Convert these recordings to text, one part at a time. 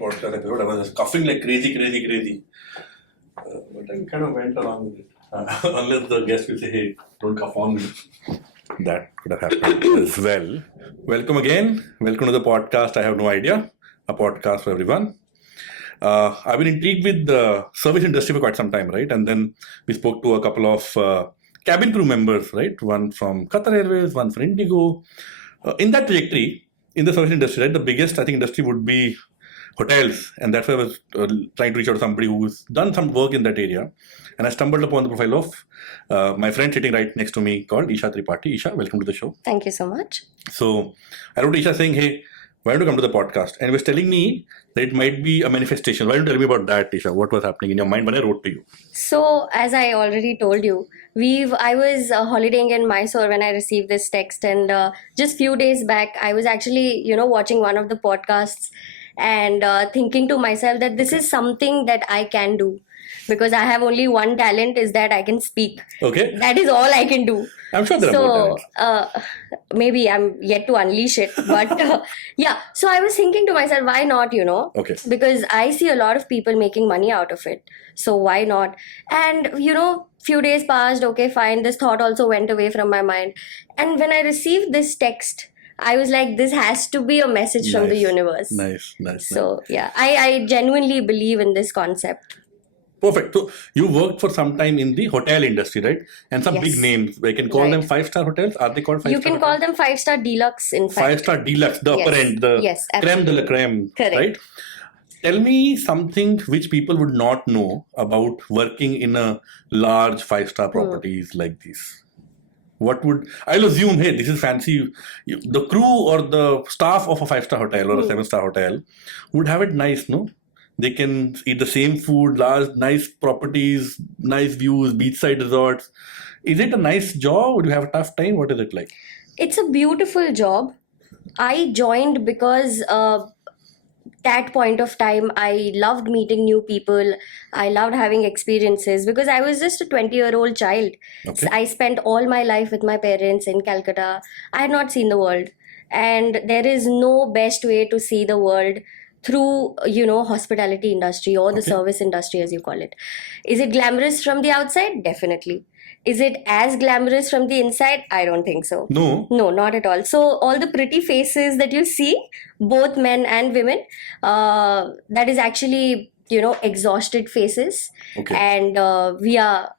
podcast episode. I was just coughing like crazy. But I kind of went along with it. Unless the guest will say, hey, don't cough on me. That could have happened as well. Welcome again. Welcome to the podcast. I have no idea. A podcast for everyone. I've been intrigued with the service industry for quite some time, right? And then we spoke to a couple of cabin crew members, right? One from Qatar Airways, one from Indigo. In that trajectory, in the service industry, right, the biggest, I think, industry would be hotels. And that's why I was trying to reach out to somebody who's done some work in that area. And I stumbled upon the profile of my friend sitting right next to me called Isha Tripathi. Isha, welcome to the show. Thank you so much. So I wrote to Isha saying, hey, why don't you come to the podcast? And he was telling me that it might be a manifestation. Why don't you tell me about that, Isha? What was happening in your mind when I wrote to you? So, as I already told you, I was holidaying in Mysore when I received this text, and just few days back, I was actually, watching one of the podcasts and thinking to myself that this is something that I can do. Because I have only one talent, is that I can speak. Okay. That is all I can do. I'm sure there are more talents. Maybe I'm yet to unleash it. But yeah, so I was thinking to myself, why not, Okay. Because I see a lot of people making money out of it. So why not? And, few days passed, okay, fine. This thought also went away from my mind. And when I received this text, I was like, this has to be a message from the universe. Nice. So yeah, I genuinely believe in this concept. Perfect. So you worked for some time in the hotel industry, right? And some big names. We can call them 5-star hotels. Are they called 5-star You can hotels? call them 5-star deluxe, in fact. 5-star deluxe, the upper end, the creme de la creme, Correct. right? Tell me something which people would not know about working in a large 5-star properties like this. I'll assume, hey, this is fancy. The crew or the staff of a 5-star hotel or a 7-star hotel would have it nice, no? They can eat the same food, large, nice properties, nice views, beachside resorts. Is it a nice job? Would you have a tough time? What is it like? It's a beautiful job. I joined because that point of time, I loved meeting new people. I loved having experiences because I was just a 20-year-old child. Okay. I spent all my life with my parents in Calcutta. I had not seen the world. And there is no best way to see the world through, hospitality industry or the service industry, as you call it. Is it glamorous from the outside? Definitely. Is it as glamorous from the inside? I don't think so. No, not at all. So all the pretty faces that you see, both men and women, that is actually, exhausted faces. Okay. And we are,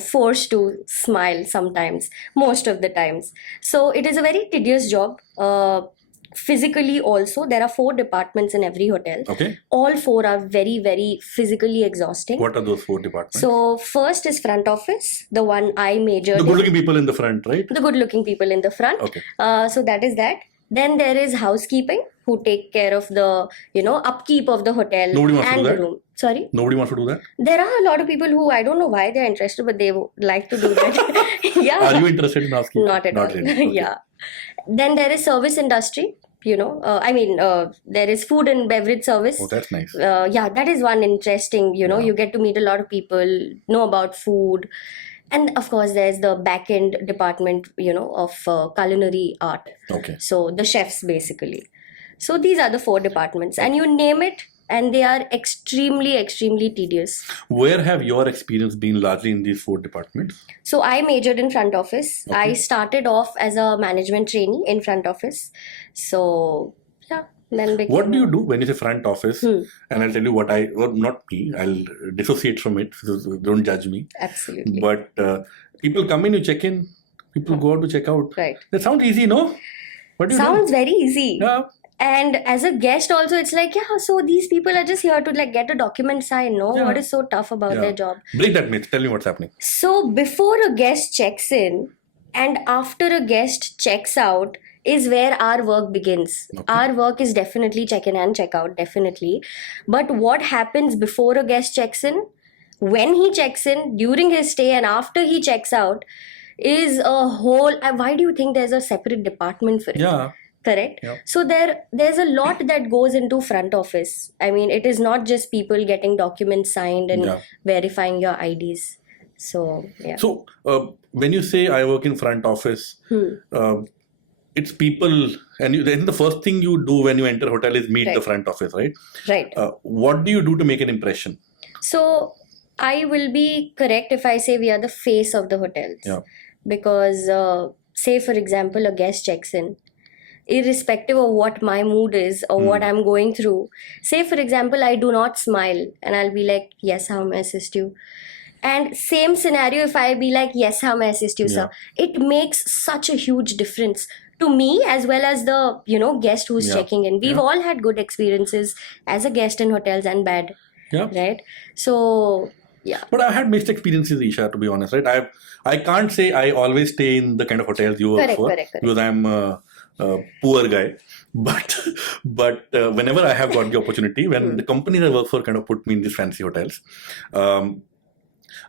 forced to smile sometimes, most of the times. So it is a very tedious job. Physically also, there are 4 departments in every hotel. Okay. All 4 are very, very physically exhausting. What are those 4 departments? So first is front office, the one I majored the good-looking people in the front, right? The good-looking people in the front. Okay. So that is that. Then there is housekeeping, who take care of the, upkeep of the hotel. Nobody wants to do the that? room. Sorry? Nobody wants to do that? There are a lot of people who, I don't know why they're interested, but they like to do that. Yeah. Are you interested in housekeeping? Not at all. Really. Okay. Yeah. Then there is service industry. There is food and beverage service. Oh, that's nice. That is one interesting, you get to meet a lot of people, know about food. And of course, there's the back end department, of culinary art. Okay. So the chefs, basically. So these are the 4 departments, and you name it, and they are extremely, extremely tedious. Where have your experience been largely in these 4 departments? So I majored in front office. Okay. I started off as a management trainee in front office. So yeah, then became. What do you do when you say front office? And I'll tell you what not me, I'll dissociate from it, so don't judge me. Absolutely. But people come in, you check in, people go out to check out. Right. That sounds easy, no? What do you Sounds do? very easy. Yeah. And as a guest also, it's like, so these people are just here to get a document signed, no? Yeah. What is so tough about their job? Break that myth. Tell me what's happening. So before a guest checks in and after a guest checks out is where our work begins. Okay. Our work is definitely check in and check out, definitely. But what happens before a guest checks in, when he checks in, during his stay and after he checks out is a whole... Why do you think there's a separate department for it? Yeah. Correct. Yeah. So there's a lot that goes into front office. I mean, it is not just people getting documents signed and verifying your IDs. So yeah. So when you say I work in front office, it's people, and then the first thing you do when you enter a hotel is meet the Right. front office, right? Right. What do you do to make an impression? So I will be correct if I say we are the face of the hotels. Yeah. Because, say for example, a guest checks in, irrespective of what my mood is or what I'm going through. Say for example, I do not smile and I'll be like, yes, how may I assist you? And same scenario if I be like, yes, how may I assist you, sir? It makes such a huge difference to me as well as the, guest who's checking in. We've all had good experiences as a guest in hotels and bad. Yeah. Right? So, yeah. But I've had mixed experiences, Isha, to be honest, right? I can't say I always stay in the kind of hotels you work for, because I'm a poor guy. But whenever I have got the opportunity, when the companies I work for kind of put me in these fancy hotels,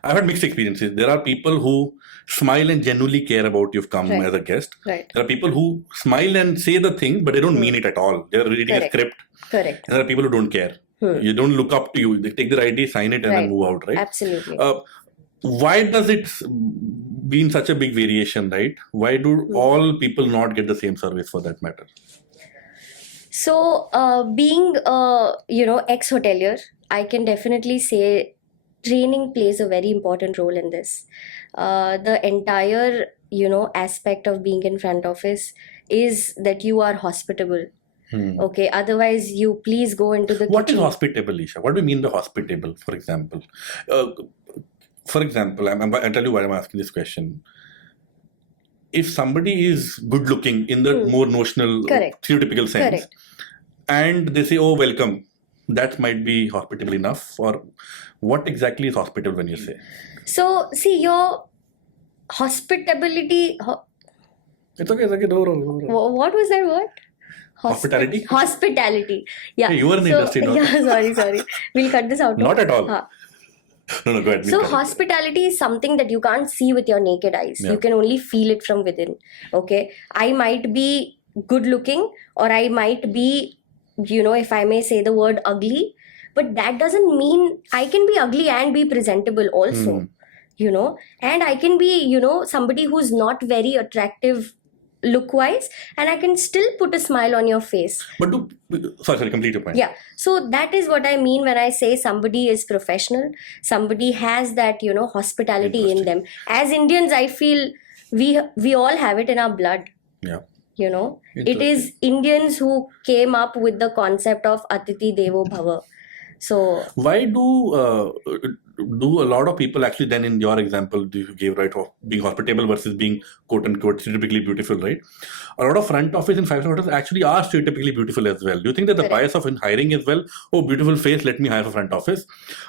I've had mixed experiences. There are people who smile and genuinely care about you've come as a guest. Right. There are people who smile and say the thing, but they don't mean it at all. They're reading a script. Correct. And there are people who don't care. You don't look up to you. They take their ID, sign it, and then move out, right? Absolutely. Why does it been such a big variation, right? Why do all people not get the same service for that matter? So, being ex-hotelier, I can definitely say training plays a very important role in this. The entire, aspect of being in front office is that you are hospitable. Okay, otherwise you please go into the What kitchen. is hospitable, Isha? What do you mean by hospitable, for example? I'll tell you why I'm asking this question. If somebody is good looking in the more notional, stereotypical sense, and they say, oh, welcome, that might be hospitable enough. Or what exactly is hospitable when you say? So, see, your hospitality... It's okay. What was that word? Hospitality? Hospitality. Yeah. Hey, you were in the industry, no? Yeah, sorry. We'll cut this out. Not at all. No, go ahead. So hospitality is something that you can't see with your naked eyes. You can only feel it from within. Okay. I might be good looking, or I might be, if I may say the word ugly, but that doesn't mean I can be ugly and be presentable also. And I can be, somebody who's not very attractive look-wise, and I can still put a smile on your face. But sorry, complete your point. Yeah. So that is what I mean when I say somebody is professional. Somebody has that, hospitality in them. As Indians, I feel we all have it in our blood. Yeah. It is Indians who came up with the concept of Atiti Devo Bhava. So why do a lot of people actually then, in your example you gave, right, of being hospitable versus being quote unquote stereotypically beautiful, right? A lot of front office in 5-star hotels actually are stereotypically beautiful as well. Do you think that the bias of in hiring as well? Oh, beautiful face, let me hire for front office.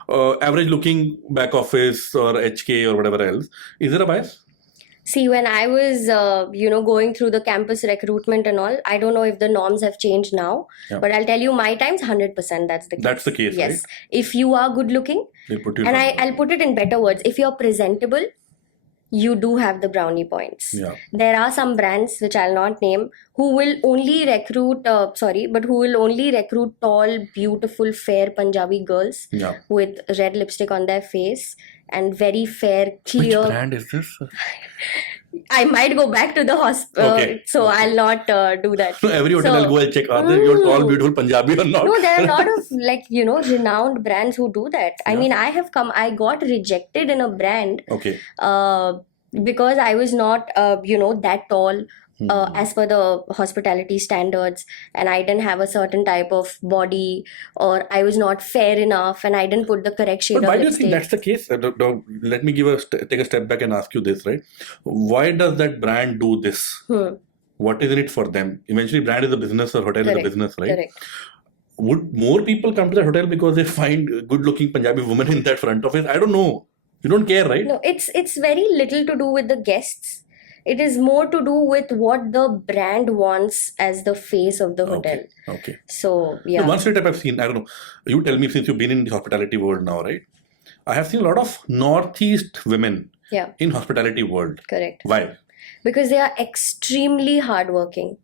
Average looking back office or HK or whatever else. Is there a bias? See, when I was, going through the campus recruitment and all, I don't know if the norms have changed now, but I'll tell you my times 100% that's the case. That's the case, yes. Right? If you are good looking, and I'll put it in better words, if you're presentable, you do have the brownie points. Yeah. There are some brands, which I'll not name, who will only recruit, tall, beautiful, fair Punjabi girls with red lipstick on their face and very fair, clear... Which brand is this? I might go back to the hospital, so I'll not do that. So every hotel I'll go and check, are they your tall, beautiful Punjabi or not? No, there are a lot of renowned brands who do that. I mean, I got rejected in a brand because I was not, that tall as per the hospitality standards, and I didn't have a certain type of body, or I was not fair enough, and I didn't put the correct shade of lipstick. Why do you think that's the case? Let me take a step back and ask you this, right? Why does that brand do this? What is in it for them? Eventually, brand is a business or hotel is a business, right? Correct. Would more people come to that hotel because they find good-looking Punjabi woman in that front office? I don't know. You don't care, right? No, it's very little to do with the guests. It is more to do with what the brand wants as the face of the hotel. Okay. So, yeah. So one stereotype I've seen, I don't know, you tell me, since you've been in the hospitality world now, right? I have seen a lot of Northeast women in hospitality world. Correct. Why? Because they are extremely hardworking.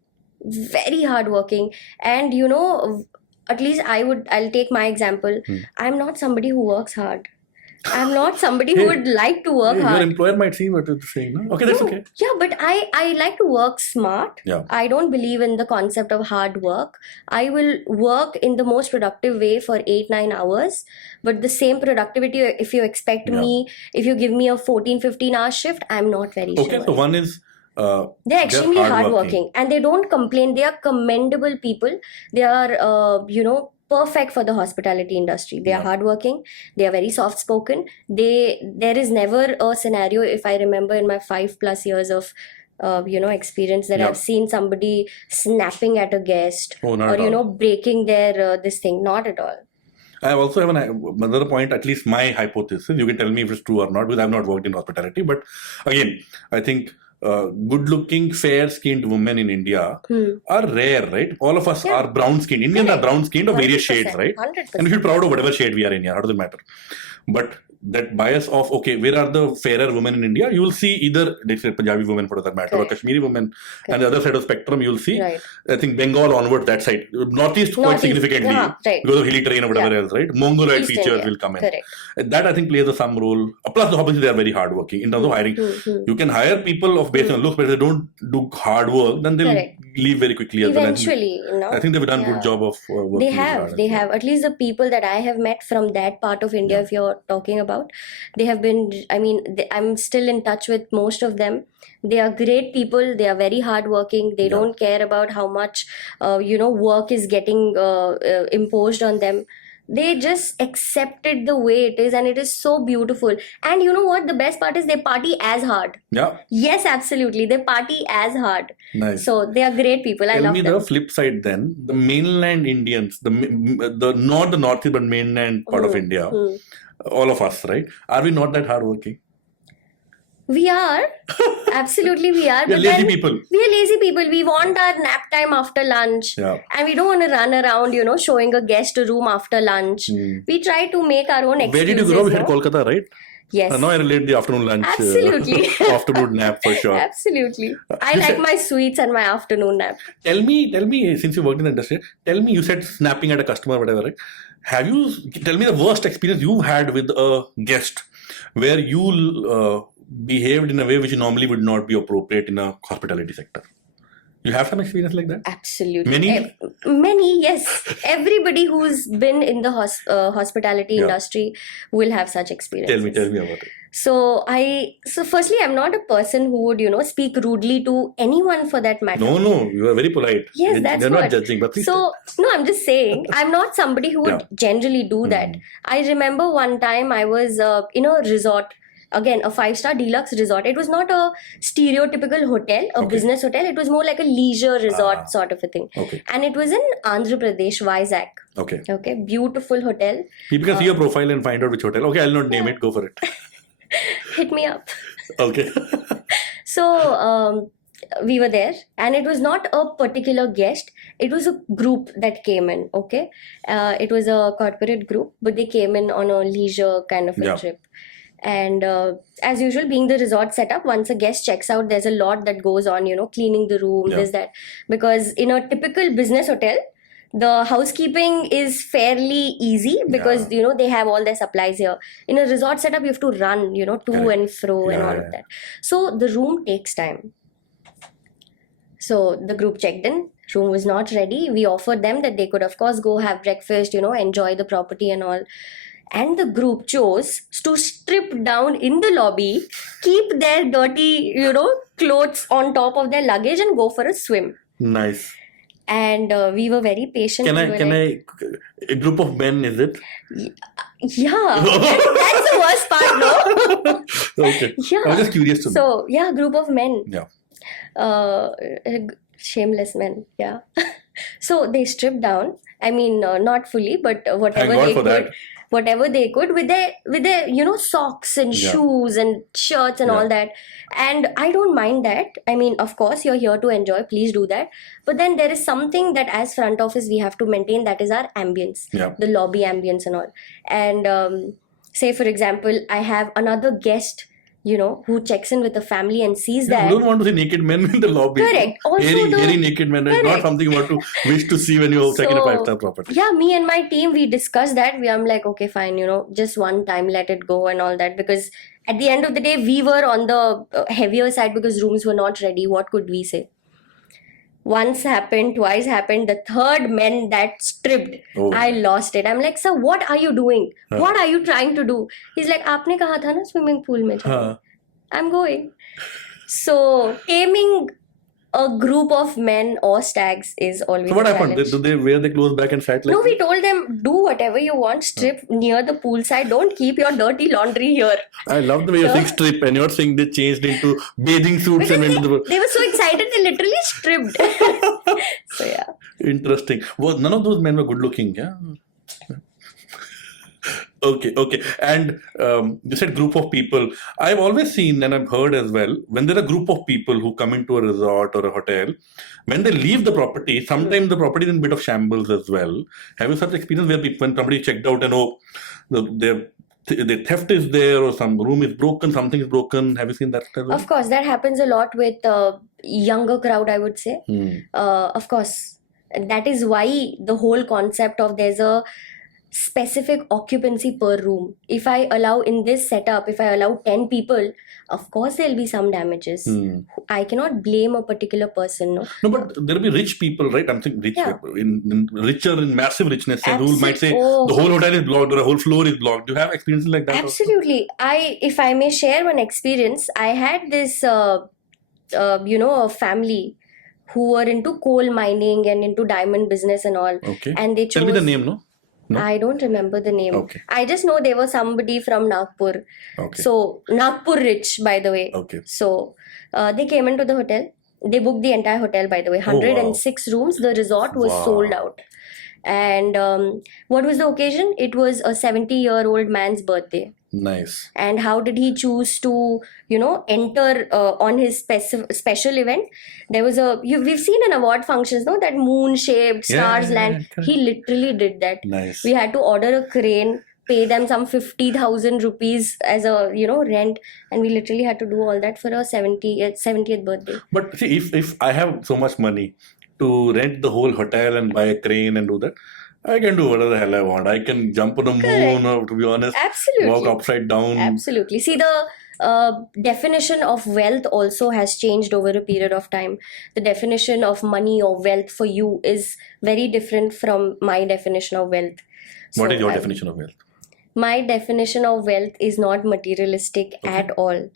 Very hardworking. And, at least I'll take my example. I'm not somebody who works hard. I'm not somebody who would like to work Your hard. employer might see what you're saying. No? Okay, that's No. okay. Yeah, but I like to work smart. Yeah. I don't believe in the concept of hard work. I will work in the most productive way for 8-9 hours, but the same productivity, if you expect Yeah. me, if you give me a 14-15 hour shift, I'm not very Okay, sure. so one is They're extremely hardworking. hardworking and they don't complain. They are commendable people. They are, perfect for the hospitality industry. They are Yeah. hardworking. They are very soft spoken. There is never a scenario, if I remember in my 5+ years of experience, that Yeah. I've seen somebody snapping at a guest Oh, not or at all. breaking their this thing. Not at all. I also have another point, at least my hypothesis. You can tell me if it's true or not, because I've not worked in hospitality. But again, I think good-looking, fair-skinned women in India are rare, right? All of us Yeah. are brown-skinned. Indians are Correct. brown-skinned of various 100%, shades, right? 100%. And we should be proud of whatever shade we are in here. How does it matter? But that bias of, okay, where are the fairer women in India? You will see either, let's say, Punjabi women, for that matter, or Correct. Kashmiri women. And the other side of the spectrum, you'll see, Right. I think, Bengal onward, that side. Northeast quite Northeast, significantly, yeah, right. because of hilly terrain or whatever else, right? Mongolite East features India. will come in. Correct. That, I think, plays some role. Plus, obviously, they are very hardworking in terms of hiring. You can hire people of based on looks, but if they don't do hard work, then they'll Correct. leave very quickly. as well. Eventually, I think they've done a Yeah. good job of working. They really have hard. they have at least the people that I have met from that part of India, Yeah. if you're talking about, they have been, I'm still in touch with most of them. They are great people. They are very hardworking. They Yeah. don't care about how much work is getting imposed on them. They just accept it the way it is, and it is so beautiful. And you know what, the best part is they party as hard. Yeah, Yes, absolutely, they party as hard. nice. So they are great people. I Tell love me them. the flip side then. The mainland Indians, the not the northeast but mainland part of India, all of us, right? Are we not that hardworking? We are. Absolutely, we are. We are But lazy then people. we are lazy people. We want our nap time after lunch. Yeah. And we don't want to run around, showing a guest a room after lunch. We try to make our own Where excuses. did you grow up? You had no? Kolkata, right? Yes. Now I relate the afternoon lunch. Absolutely. Afternoon nap for sure. Absolutely. I You like said- my sweets and my afternoon nap. Tell me, since you worked in the industry, tell me, you said snapping at a customer, whatever, right? Tell me the worst experience you've had with a guest where you behaved in a way which normally would not be appropriate in a hospitality sector. You have some experience like that? Absolutely. Many? Many, yes. Everybody who's been in the hospitality industry will have such experiences. Tell me about it. So firstly, I'm not a person who would, speak rudely to anyone for that matter. No, you are very polite. Yes, that's They're what. not judging, but please. So, no, I'm just saying, I'm not somebody who would generally do that. I remember one time I was in a resort, again, a 5-star deluxe resort. It was not a stereotypical hotel, a business hotel. It was more like a leisure resort sort of a thing. Okay. And it was in Andhra Pradesh, Vizag. Okay. Okay, beautiful hotel. People can see your profile and find out which hotel. Okay, I'll not name it. Go for it. Hit me up. Okay. So, we were there, and it was not a particular guest. It was a group that came in. Okay, it was a corporate group, but they came in on a leisure kind of a trip. And as usual, being the resort setup, once a guest checks out, there's a lot that goes on, cleaning the room, this, that. Because in a typical business hotel, the housekeeping is fairly easy because, they have all their supplies here. In a resort setup, you have to run, to and fro and all of that. So the room takes time. So the group checked in. Room was not ready. We offered them that they could, of course, go have breakfast, enjoy the property and all. And the group chose to strip down in the lobby, keep their dirty, clothes on top of their luggage and go for a swim. Nice. And we were very patient. A group of men, is it? Yeah. That's the worst part, no? Okay. Yeah. I was just curious to know. So, yeah, group of men. Yeah. Shameless men, yeah. So they stripped down. I mean, not fully, but whatever Thank God they for could. that. Whatever they could with their socks and shoes and shirts and all that. And I don't mind that. I mean, of course, you're here to enjoy. Please do that. But then there is something that as front office we have to maintain, that is our ambience, the lobby ambience and all. And say, for example, I have another guest who checks in with the family and sees Yeah, that. you don't want to see naked men in the lobby. Correct. Also Hairy naked men. It's not Correct. something you want to wish to see when you check in a 5-star property. Yeah, me and my team, we discussed that. I'm like, okay, fine, just one time, let it go and all that. Because at the end of the day, we were on the heavier side because rooms were not ready. What could we say? Once happened, twice happened, the third man that stripped, Oh. I lost it. I'm like, sir, what are you doing? What are you trying to do? He's like, aapne kaha tha na swimming pool mein jana. I'm going. So taming a group of men or stags is always So what a happened? challenge. Do they wear their clothes back and sat like No, this? we told them, do whatever you want, strip near the poolside. Don't keep your dirty laundry here. I love the way you're saying strip and you're saying they changed into bathing suits and went to the... They were so excited, they literally stripped. So yeah. Interesting. Well, none of those men were good looking, yeah? Okay. And you said group of people. I've always seen and I've heard as well, when there are a group of people who come into a resort or a hotel, when they leave the property, sometimes the property is in a bit of shambles as well. Have you such experience where people, when somebody checked out and the theft is there or some room is broken, something is broken? Have you seen that as well? Of course, that happens a lot with younger crowd, I would say. Of course. That is why the whole concept of there's a specific occupancy per room. If I allow in this setup, if I allow 10 people, of course there'll be some damages. I cannot blame a particular person. No, but there'll be rich people, right? I'm saying rich people, richer in massive richness, and who might say the whole hotel is blocked or the whole floor is blocked. Do you have experiences like that? Absolutely. If I may share one experience, I had this, a family who were into coal mining and into diamond business and all. Okay. And they chose... Tell me the name, no? I don't remember the name. Okay. I just know they were somebody from Nagpur. Okay. So, Nagpur rich, by the way. Okay. So, they came into the hotel. They booked the entire hotel, by the way. 106 rooms. The resort was sold out. And what was the occasion? It was a 70-year-old man's birthday. Nice. And how did he choose to, enter on his special event? There was we've seen in award functions, no, that moon-shaped stars land. He literally did that. Nice. We had to order a crane, pay them some 50,000 rupees as a, rent. And we literally had to do all that for a 70th birthday. But see, if I have so much money to rent the whole hotel and buy a crane and do that, I can do whatever the hell I want. I can jump on a moon, or to be honest, walk upside down. Absolutely. See, the definition of wealth also has changed over a period of time. The definition of money or wealth for you is very different from my definition of wealth. What is your definition of wealth? My definition of wealth is not materialistic at all.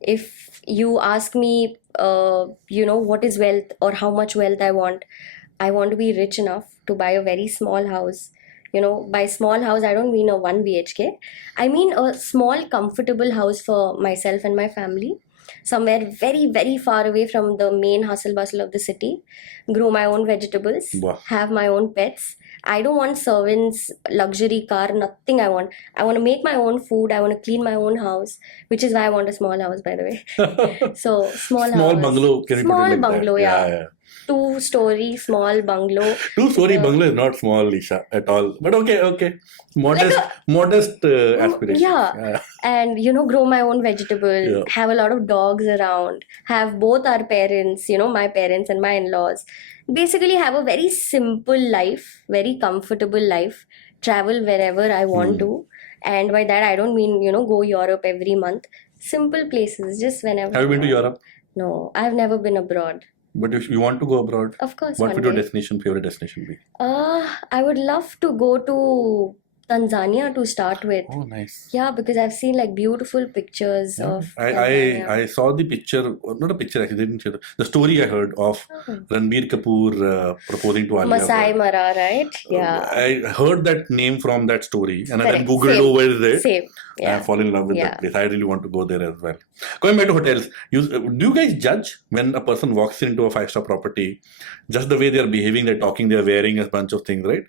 If you ask me, what is wealth or how much wealth I want to be rich enough to buy a very small house. By small house, I don't mean a 1 BHK. I mean a small, comfortable house for myself and my family. Somewhere very, very far away from the main hustle bustle of the city. Grow my own vegetables. Wow. Have my own pets. I don't want servants, luxury car, nothing I want. I want to make my own food. I want to clean my own house, which is why I want a small house, by the way. So, small bungalow. Can you small put it like bungalow, that? yeah. 2-story small bungalow. 2-story bungalow is not small, Isha, at all. But okay. Modest aspirations. Yeah. And, grow my own vegetables, have a lot of dogs around, have both our parents, my parents and my in-laws. Basically have a very simple life, very comfortable life, travel wherever I want to. And by that, I don't mean, go Europe every month. Simple places, just whenever. Have you been to Europe? No, I've never been abroad. But if you want to go abroad, of course. What would your favorite destination be? I would love to go to Tanzania to start with. Oh, nice. Yeah, because I've seen like beautiful pictures of Tanzania. I saw the picture, not a picture actually, didn't share the story I heard of Ranbir Kapoor proposing to Alia. Masai Mara, right? Yeah. I heard that name from that story and I then googled where is it. Same. Yeah. I fall in love with that place. I really want to go there as well. Going back to hotels, do you guys judge when a person walks into a 5-star property, just the way they are behaving, they're talking, they're wearing a bunch of things, right?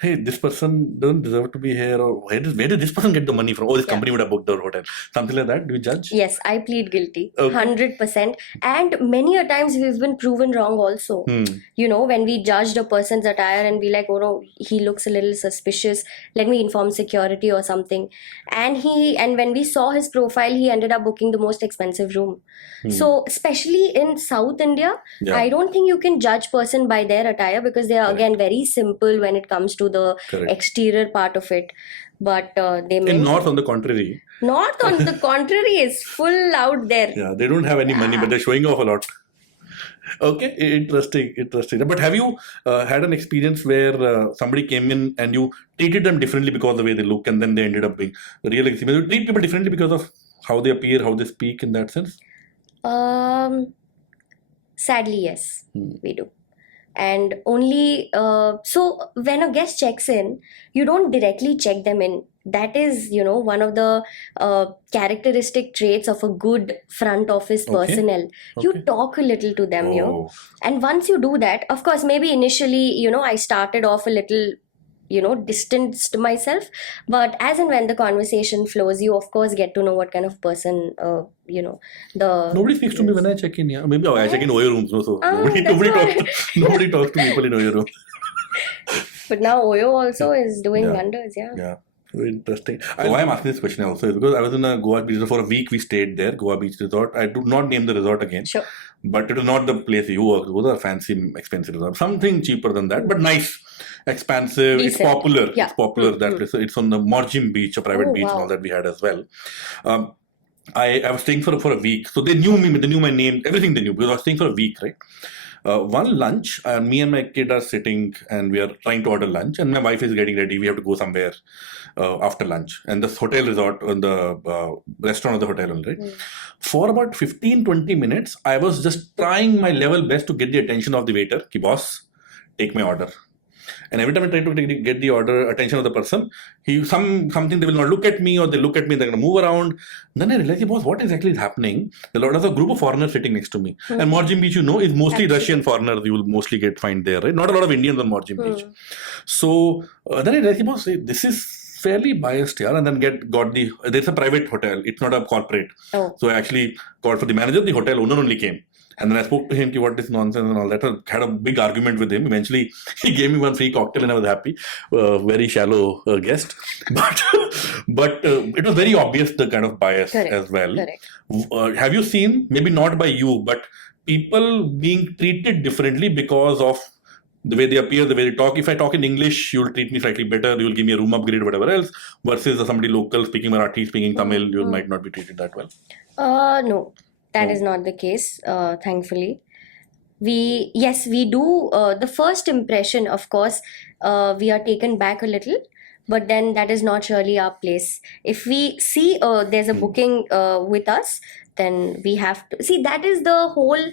hey, this person doesn't deserve to be here, or where did this person get the money from? Oh, this company would have booked our hotel. Something like that. Do you judge? Yes, I plead guilty. Okay. 100%. And many a times we've been proven wrong also. You know, when we judged a person's attire and be like, oh no, he looks a little suspicious, let me inform security or something. And when we saw his profile, he ended up booking the most expensive room. So especially in South India, I don't think you can judge person by their attire, because they are again very simple when it comes to the exterior part of it. But they in North, on the contrary. North, on the contrary, is full out there. Yeah, they don't have any money, but they're showing off a lot. Okay, interesting. But have you had an experience where somebody came in and you treated them differently because of the way they look, and then they ended up being the real experience? You treat people differently because of how they appear, how they speak, in that sense? Sadly, yes, we do. And only so when a guest checks in, you don't directly check them in. That is, you know, one of the characteristic traits of a good front office personnel. You talk a little to them, you know. And once you do that, of course, maybe initially, you know, I started off a little, you know, distanced myself. But as and when the conversation flows, you of course get to know what kind of person, you know, Nobody speaks to me when I check in. Yeah, maybe I check in OYO rooms. No, so nobody talks to people in OYO room. But now OYO also is doing wonders. Yeah. Very interesting. Why I'm asking this question also is because I was in a Goa beach resort for a week. We stayed there, Goa Beach Resort. I do not name the resort again. Sure. But it was not the place you worked. Those are fancy, expensive resorts. Something cheaper than that, but nice, expansive. Decent. It's popular. Yeah. It's popular. That place. It's on the Morjim Beach, a private beach, and all that we had as well. I was staying for a week, so they knew me. They knew my name, everything they knew, because I was staying for a week, right? One lunch, me and my kid are sitting and we are trying to order lunch, and my wife is getting ready. We have to go somewhere after lunch, and this hotel resort, the restaurant of the hotel only, right? For about 15-20 minutes, I was just trying my level best to get the attention of the waiter. Ki boss, take my order. And every time I try to get the order attention of the person, something they will not look at me, or they look at me, they're going to move around. Then I realized, boss, what exactly is happening? There's a group of foreigners sitting next to me. And Morjim Beach, you know, is mostly Russian foreigners. You will mostly find there, right? Not a lot of Indians on Morjim Beach. So then I realized, boss, this is fairly biased here. And then there's a private hotel. It's not a corporate. So I actually called for the manager. The hotel owner only came. And then I spoke to him, what is nonsense and all that. I had a big argument with him. Eventually, he gave me one free cocktail and I was happy. Very shallow guest. But it was very obvious, the kind of bias as well. Have you seen, maybe not by you, but people being treated differently because of the way they appear, the way they talk? If I talk in English, you'll treat me slightly better. You'll give me a room upgrade, whatever else. Versus somebody local speaking Marathi, speaking Tamil, you might not be treated that well. No. That is not the case, thankfully. We do. The first impression, of course, we are taken back a little, but then that is not really our place. If we see there's a booking with us, then we have to see. That is the whole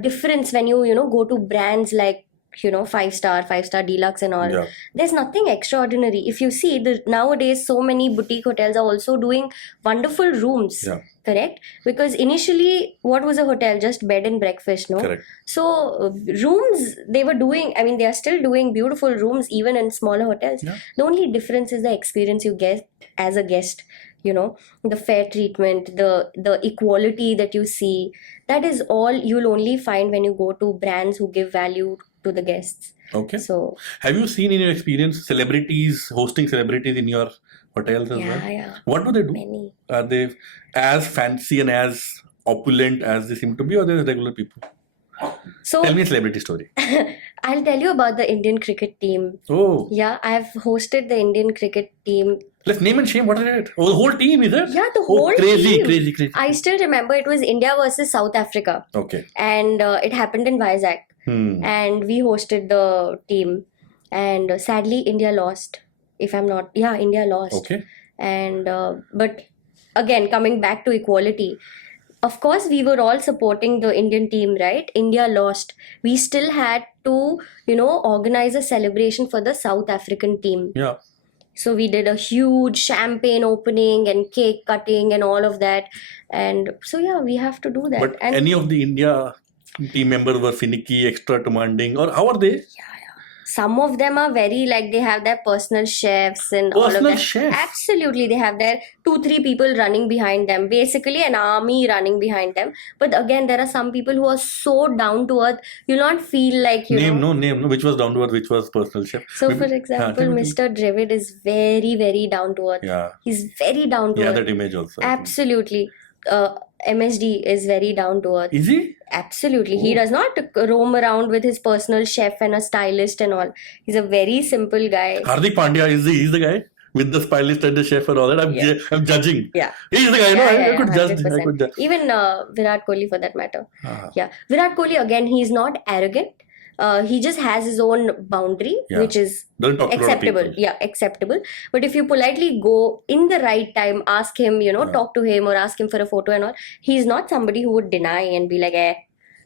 difference when you go to brands like 5-star deluxe and all. There's nothing extraordinary. If you see, nowadays so many boutique hotels are also doing wonderful rooms. Correct? Because initially, what was a hotel? Just bed and breakfast, no? Correct. So rooms, they were doing, they are still doing beautiful rooms even in smaller hotels. The only difference is the experience you get as a guest. The fair treatment, the equality that you see. That is all you'll only find when you go to brands who give value to the guests. Okay. So, have you seen in your experience hosting celebrities in your hotels as well? Yeah. What do they do? Many. Are they as fancy and as opulent as they seem to be, or they're regular people? So, tell me a celebrity story. I'll tell you about the Indian cricket team. Oh. Yeah, I've hosted the Indian cricket team. Let's name and shame. What is it? Oh, the whole team, is it? Yeah, the whole team. Crazy. I still remember it was India versus South Africa. Okay. And it happened in Vizag. And we hosted the team. And sadly, India lost. India lost. Okay. And but again, coming back to equality, of course, we were all supporting the Indian team, right? India lost. We still had to, organize a celebration for the South African team. Yeah. So we did a huge champagne opening and cake cutting and all of that. And so, we have to do that. But and any of the India team members were finicky, extra demanding, or how are they? Yeah. some of them are very like they have their personal chefs and all of Personal that. chef? Absolutely, they have their 2-3 people running behind them, basically an army running behind them. But again, there are some people who are so down to earth. You'll not feel like Name no. Which was down to earth, which was personal chef? So, for example, tell me. Mr. Dravid is very, very down to earth. Yeah. He's very down to Yeah, earth. that image also. Absolutely. MSD is very down to earth. Is he? Absolutely. Oh. He does not roam around with his personal chef and a stylist and all. He's a very simple guy. Hardik Pandya, he's the guy with the stylist and the chef and all that. I'm judging. Yeah. He's the guy. I could judge. 100%. Even Virat Kohli for that matter. Ah. Yeah. Virat Kohli, again, he's not arrogant. He just has his own boundary, which is Don't talk to a lot of acceptable. people. Yeah, acceptable. But if you politely go in the right time, ask him, talk to him or ask him for a photo and all, he's not somebody who would deny and be like,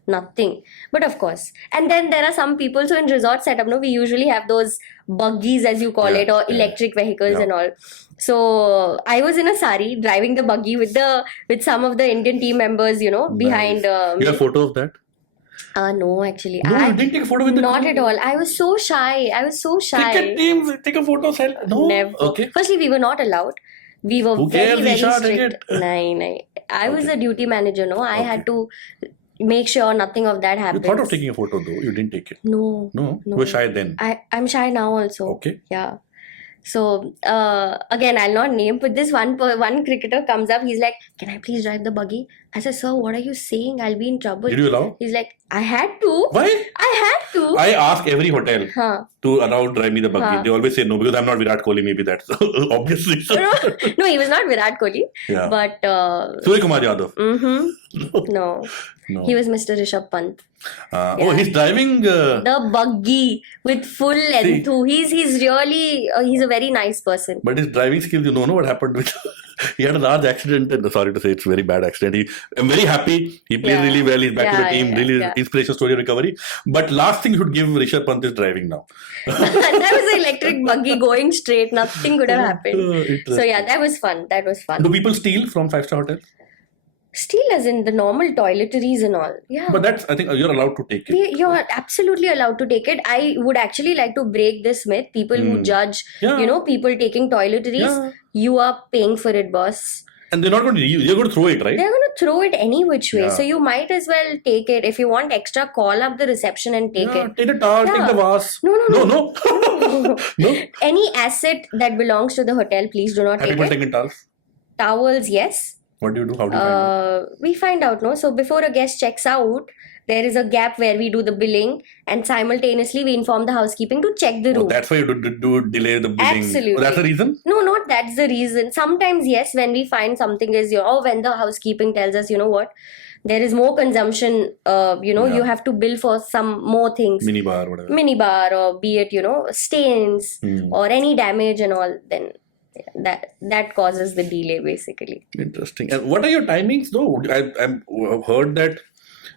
nothing. But of course. And then there are some people, so in resort setup, we usually have those buggies, as you call it, or electric vehicles and all. So I was in a sari driving the buggy with some of the Indian team members, behind You have a photo of that? No, actually. No, you didn't take a photo with the Not at all. I was so shy. Cricket teams take a photo, sell. No. Never. Okay. Firstly, we were not allowed. We were Who very, cares, very Isha, strict. No. I was a duty manager, no. I had to make sure nothing of that You happens. thought of taking a photo though. You didn't take it. No. No. You were shy then. I'm shy now also. Okay. Yeah. So, again, I'll not name, but this one cricketer comes up. He's like, "Can I please drive the buggy?" I said, "Sir, what are you saying? I'll be in trouble." Did you allow? He's like, "I had to." Why? I had to. I ask every hotel Huh. to allow drive me the buggy. Huh. They always say no because I'm not Virat Kohli. Maybe that's obviously. No, he was not Virat Kohli. Yeah. But Surya Kumar Yadav. No. No. He was Mr. Rishabh Pant. Oh, he's driving. The buggy with full length. He's really he's a very nice person. But his driving skills, you know what happened with he had a large accident, and sorry to say it's a very bad accident. I'm very happy. He played really well. He's back to the team. Really inspirational story of recovery. But last thing you should give Rishabh Pant is driving now. That was an electric buggy going straight. Nothing could have happened. So yeah, that was fun. Do people steal from 5-star hotels? Steal as in the normal toiletries and all. Yeah. But that's, I think you're allowed to take it. You're absolutely allowed to take it. I would actually like to break this myth. People who judge, people taking toiletries, you are paying for it, boss. And they're not going to use, they're going to throw it, right? They're going to throw it any which way. Yeah. So you might as well take it. If you want extra, call up the reception and take it. Take the towel, take the vase. No. No. Any asset that belongs to the hotel, please do not Have take people it. taken towels? Towels, yes. What do you do? How do you find out? We find out, no? So before a guest checks out, there is a gap where we do the billing and simultaneously we inform the housekeeping to check the room. Oh, that's why you do delay the billing. Absolutely. Oh, that's the reason? No, not that's the reason. Sometimes, yes, when we find something is, when the housekeeping tells us, you know what, there is more consumption, you have to bill for some more things. Minibar or be it, stains or any damage and all, then that causes the delay basically. Interesting. And what are your timings though? I've heard that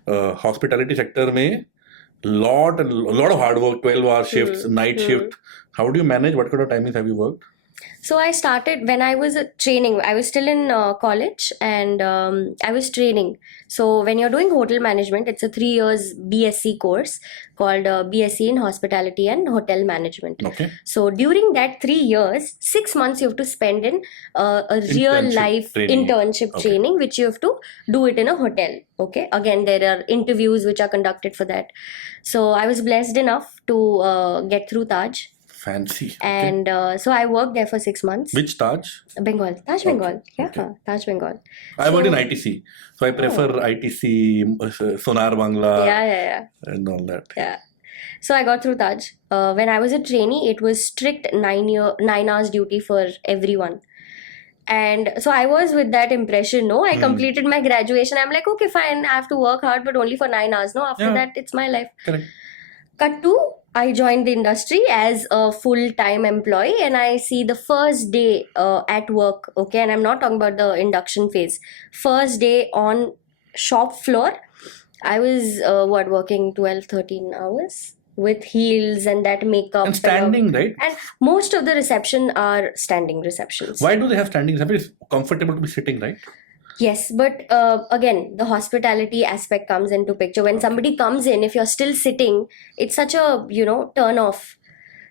hospitality sector mein a lot of hard work, 12-hour shifts, night shift. How do you manage? What kind of timings have you worked? So I started when I was training. I was still in college and I was training. So when you're doing hotel management, it's a 3 years BSc course called BSc in Hospitality and Hotel Management. Okay. So during that 3 years, 6 months you have to spend in a real life internship training, which you have to do it in a hotel. Okay. Again, there are interviews which are conducted for that. So I was blessed enough to get through Taj. Fancy. And so I worked there for 6 months. Which Taj? Bengal. Taj Bengal. Yeah, Taj Bengal. I worked in ITC. So I prefer ITC, Sonar Bangla. Yeah. And all that. Yeah. So I got through Taj. When I was a trainee, it was strict 9 hours duty for everyone. And so I was with that impression, I completed my graduation. I'm like, okay, fine, I have to work hard, but only for 9 hours. After that, it's my life. Correct. Cut to, I joined the industry as a full-time employee and I see the first day at work, okay, and I'm not talking about the induction phase. First day on shop floor, I was working 12-13 hours with heels and that makeup. And standing, right? And most of the reception are standing receptions. Why do they have standing reception? It's comfortable to be sitting, right? Yes, but again, the hospitality aspect comes into picture. When somebody comes in, if you're still sitting, it's such a, turn off.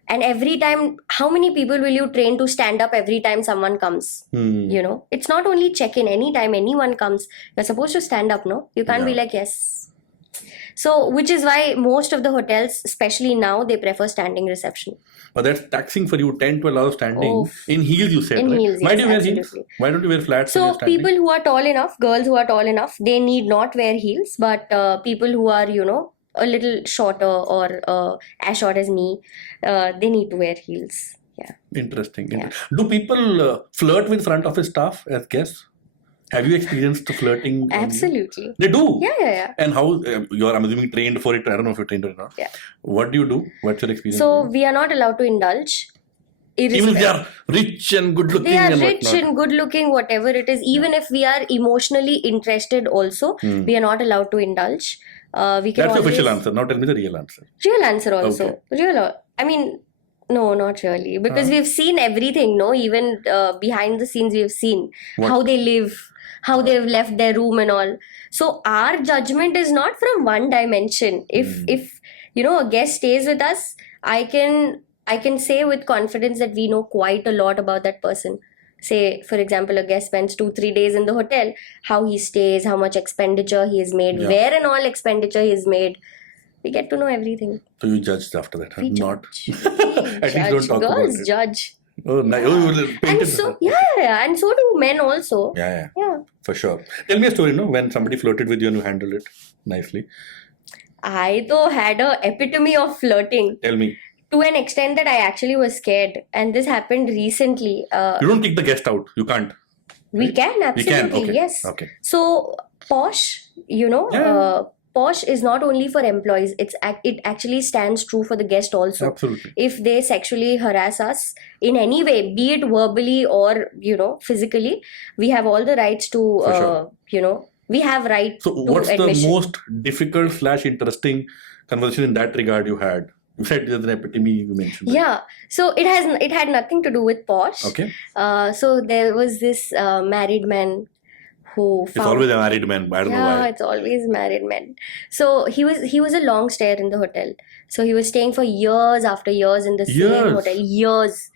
And every time, how many people will you train to stand up every time someone comes? It's not only check-in. Anytime anyone comes, you're supposed to stand up, no? You can't be Yeah. like, yes. So, which is why most of the hotels, especially now, they prefer standing reception. But that's taxing for you, 10, 12 hours standing. Oh. In heels, you said, In right? heels, Why yes, do you wear absolutely. heels? Why don't you wear flats when So you're standing? people who are tall enough, girls who are tall enough, they need not wear heels. But people who are, a little shorter or as short as me, they need to wear heels. Yeah. Interesting. Yeah. Do people flirt with front office staff as guests? Have you experienced the flirting? Absolutely. They do? Yeah. And how, I'm assuming trained for it. I don't know if you're trained or not. Yeah. What do you do? What's your experience? So we are not allowed to indulge. Even if they are rich and good looking They are and rich whatnot. and good looking, whatever it is. Even if we are emotionally interested also, we are not allowed to indulge. We can That's the always... official answer. Now tell me the real answer. Real answer also. Okay. I mean, no, not really. Because we've seen everything, no? Even behind the scenes, we've seen how they live, how they've left their room and all. So our judgment is not from one dimension. If a guest stays with us, I can say with confidence that we know quite a lot about that person. Say, for example, a guest spends 2-3 days in the hotel, how he stays, how much expenditure he has made, where and all expenditure he has made. We get to know everything. So you judged after that, huh? We Not. judge. At least don't talk Girls about it. judge. Oh, nice. Oh, you will paint And it. so, and so do men also. Yeah. Yeah. For sure. Tell me a story, when somebody flirted with you and you handled it nicely. I though had a epitome of flirting. Tell me. To an extent that I actually was scared. And this happened recently. You don't kick the guest out. You can't. We can, absolutely. We can. Okay. Yes. Okay. So, Posh, Posh is not only for employees. It actually stands true for the guest also. Absolutely. If they sexually harass us in any way, be it verbally or, physically, we have all the rights to, we have right So to what's admission. the most difficult / interesting conversation in that regard you had? You said there's an epitome you mentioned. Right? Yeah. So it had nothing to do with Posh. Okay. So there was this married man who It's always a married man. I don't know why. Yeah, it's always married men. So he was a long stayer in the hotel. So he was staying for years after years in the same hotel. Years.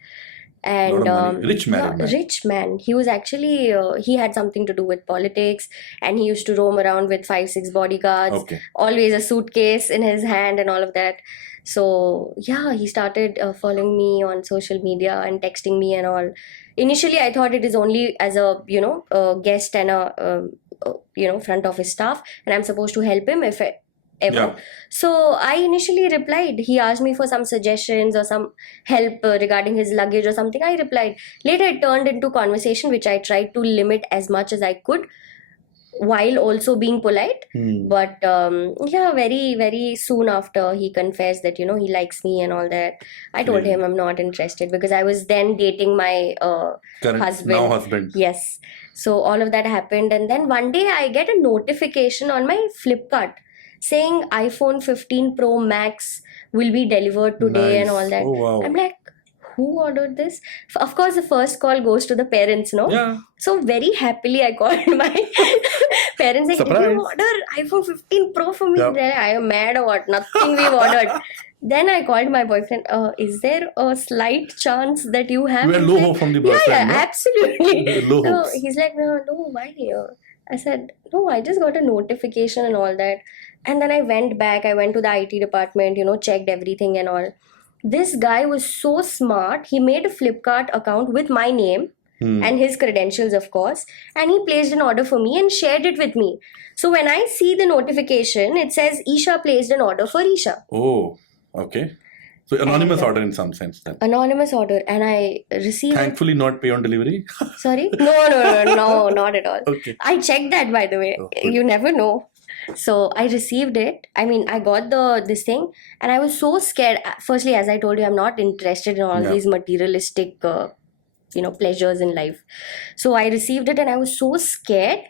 And Lot of money. Rich married man. Rich man. He was actually he had something to do with politics, and he used to roam around with 5-6 bodyguards. Okay. Always a suitcase in his hand and all of that. So yeah, he started following me on social media and texting me and all. Initially, I thought it is only as a guest and a front office staff, and I'm supposed to help him if ever. Yeah. So I initially replied. He asked me for some suggestions or some help regarding his luggage or something. I replied. Later, it turned into conversation, which I tried to limit as much as I could, while also being polite. But very, very soon after, he confessed that, he likes me and all that. I told him I'm not interested because I was then dating my husband. Now husband. Yes. So all of that happened. And then one day I get a notification on my Flipkart saying iPhone 15 Pro Max will be delivered today and all that. Oh, wow. I'm like, who ordered this? Of course, the first call goes to the parents, no? Yeah. So very happily, I called my parents saying, Surprise. did you order iPhone 15 Pro for me? Yep. They're like, I am mad or what? Nothing we've ordered. Then I called my boyfriend. Is there a slight chance that you have? You had low hope from the boyfriend. Yeah, no? absolutely. Low So hopes. he's like, no, why? I said, no, I just got a notification and all that. And then I went back. I went to the IT department, checked everything and all. This guy was so smart. He made a Flipkart account with my name and his credentials, of course. And he placed an order for me and shared it with me. So when I see the notification, it says Isha placed an order for Isha. Oh, okay. So anonymous order in some sense then. Anonymous order. And I received... Thankfully not pay on delivery. Sorry? No, not at all. Okay. I checked that, by the way. Oh, good. You never know. So I received it. I mean, I got this thing and I was so scared. Firstly, as I told you, I'm not interested in all these materialistic, pleasures in life. So I received it and I was so scared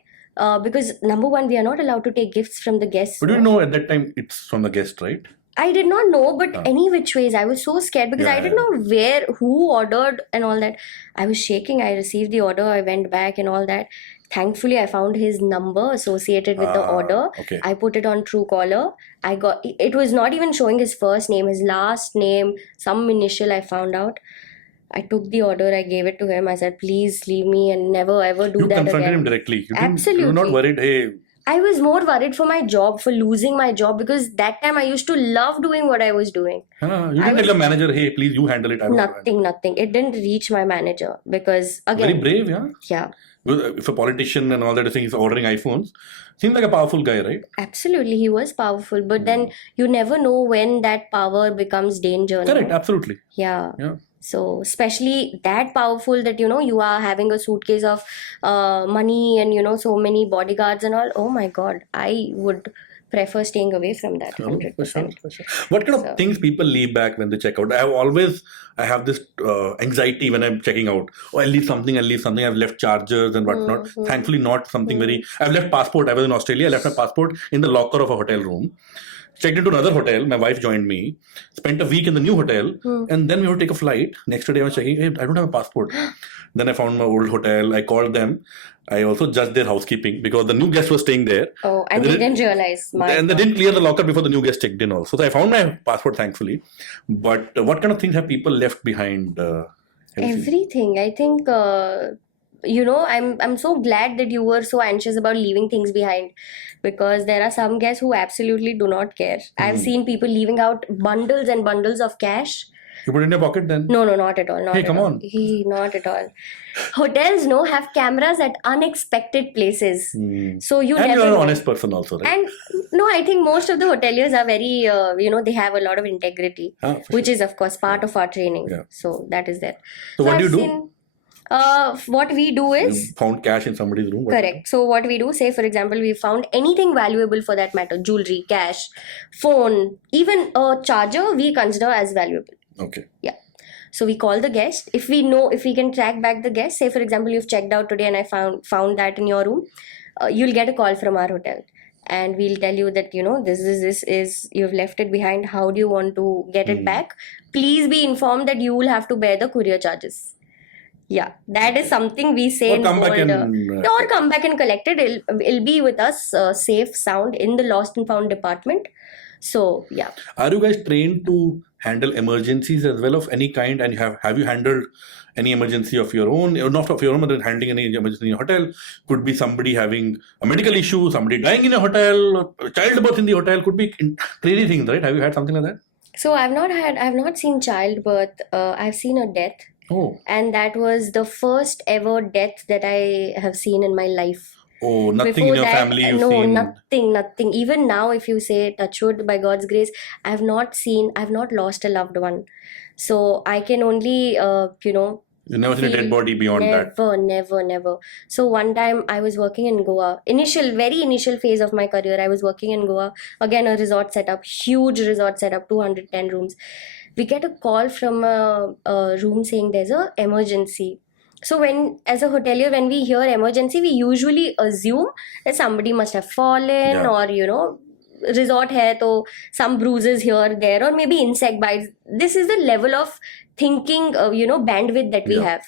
because number one, we are not allowed to take gifts from the guests. But you know at that time it's from the guest, right? I did not know, but any which ways, I was so scared because I didn't know who ordered and all that. I was shaking. I received the order. I went back and all that. Thankfully, I found his number associated with the order. Okay. I put it on Truecaller. It was not even showing his first name, his last name, some initial I found out. I took the order, I gave it to him. I said, please leave me and never ever do You that confronted again. him directly. You Absolutely. were not worried, hey. I was more worried for my job, for losing my job, because that time I used to love doing what I was doing. You didn't tell your manager, hey, please you handle it. Nothing. It didn't reach my manager because, again. Very brave, yeah? Yeah. If a politician and all that thing is ordering iPhones, seems like a powerful guy, right? Absolutely, he was powerful. But then you never know when that power becomes danger. Correct, no? absolutely. Yeah. So, especially that powerful that, you are having a suitcase of money and, so many bodyguards and all. Oh my God, I would prefer staying away from that. 100%. For sure. What kind of things people leave back when they check out? I have this anxiety when I'm checking out. Oh, I'll leave something. I've left chargers and whatnot. Thankfully, not something very... I've left passport. I was in Australia. I left my passport in the locker of a hotel room. Checked into another hotel. My wife joined me. Spent a week in the new hotel. And then we would take a flight. Next day I was checking, hey, I don't have a passport. Then I found my old hotel. I called them. I also judged their housekeeping because the new guest was staying there. Oh, and they didn't realize. And they didn't clear the locker before the new guest checked in also. So I found my passport, thankfully. But what kind of things have people left behind? Everything. I think... I'm so glad that you were so anxious about leaving things behind, because there are some guests who absolutely do not care. I've seen people leaving out bundles and bundles of cash. You put it in your pocket then? No, not at all. Hey, come on. Not at all. Hotels have cameras at unexpected places. So you and never you're an know. honest person also, right? And no, I think most of the hoteliers are very, they have a lot of integrity, which is of course part of our training. Yeah. So that is there. So what do you do? What we do is... You found cash in somebody's room? Correct. So what we do, say for example, we found anything valuable for that matter, jewelry, cash, phone, even a charger, we consider as valuable. Okay. Yeah. So we call the guest. If we can track back the guest, say for example, you've checked out today and I found that in your room, you'll get a call from our hotel. And we'll tell you that, this is, you've left it behind. How do you want to get it back? Please be informed that you will have to bear the courier charges. Yeah, that is something we say or come back and collect it. It'll be with us, safe, sound, in the lost and found department. So, yeah. Are you guys trained to handle emergencies as well of any kind? And have you handled any emergency of your own, or not of your own, but handling any emergency in your hotel? Could be somebody having a medical issue, somebody dying in a hotel, childbirth in the hotel, could be crazy things, right? Have you had something like that? So I've not seen childbirth. I've seen a death. Oh. And that was the first ever death that I have seen in my life. Oh, nothing Before in your family you've seen? No, nothing. Even now, if you say touchwood, by God's grace, I've not lost a loved one. So I can only, You've never seen a dead body beyond that? Never. So one time I was working in Goa. Very initial phase of my career, I was working in Goa. Again, a resort setup, huge resort setup, 210 rooms. We get a call from a room saying there's an emergency. So as a hotelier, when we hear emergency, we usually assume that somebody must have fallen or, resort hai to some bruises here, there, or maybe insect bites. This is the level of thinking, bandwidth that we have.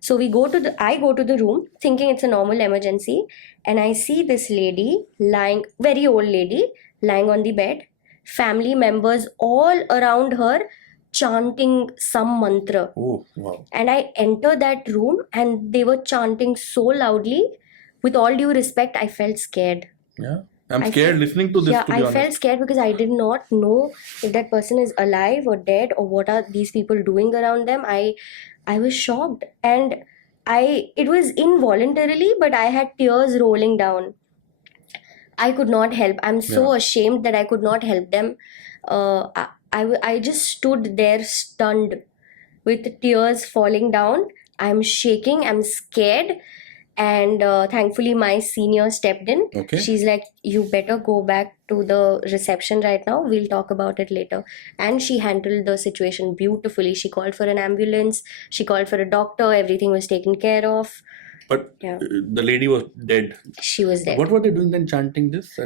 So I go to the room thinking it's a normal emergency, and I see this lady lying, very old lady, lying on the bed, family members all around her, chanting some mantra. Oh, wow. And I enter that room and they were chanting so loudly. With all due respect, I felt scared. Yeah, I'm scared listening to this. Yeah, I felt scared because I did not know if that person is alive or dead, or what are these people doing around them. I was shocked, and it was involuntarily, but I had tears rolling down. I could not help. I'm so ashamed that I could not help them. I just stood there stunned with tears falling down. I'm shaking. I'm scared. And thankfully, my senior stepped in. Okay. She's like, you better go back to the reception right now. We'll talk about it later. And she handled the situation beautifully. She called for an ambulance. She called for a doctor. Everything was taken care of. But the lady was dead. She was dead. What were they doing then, chanting this?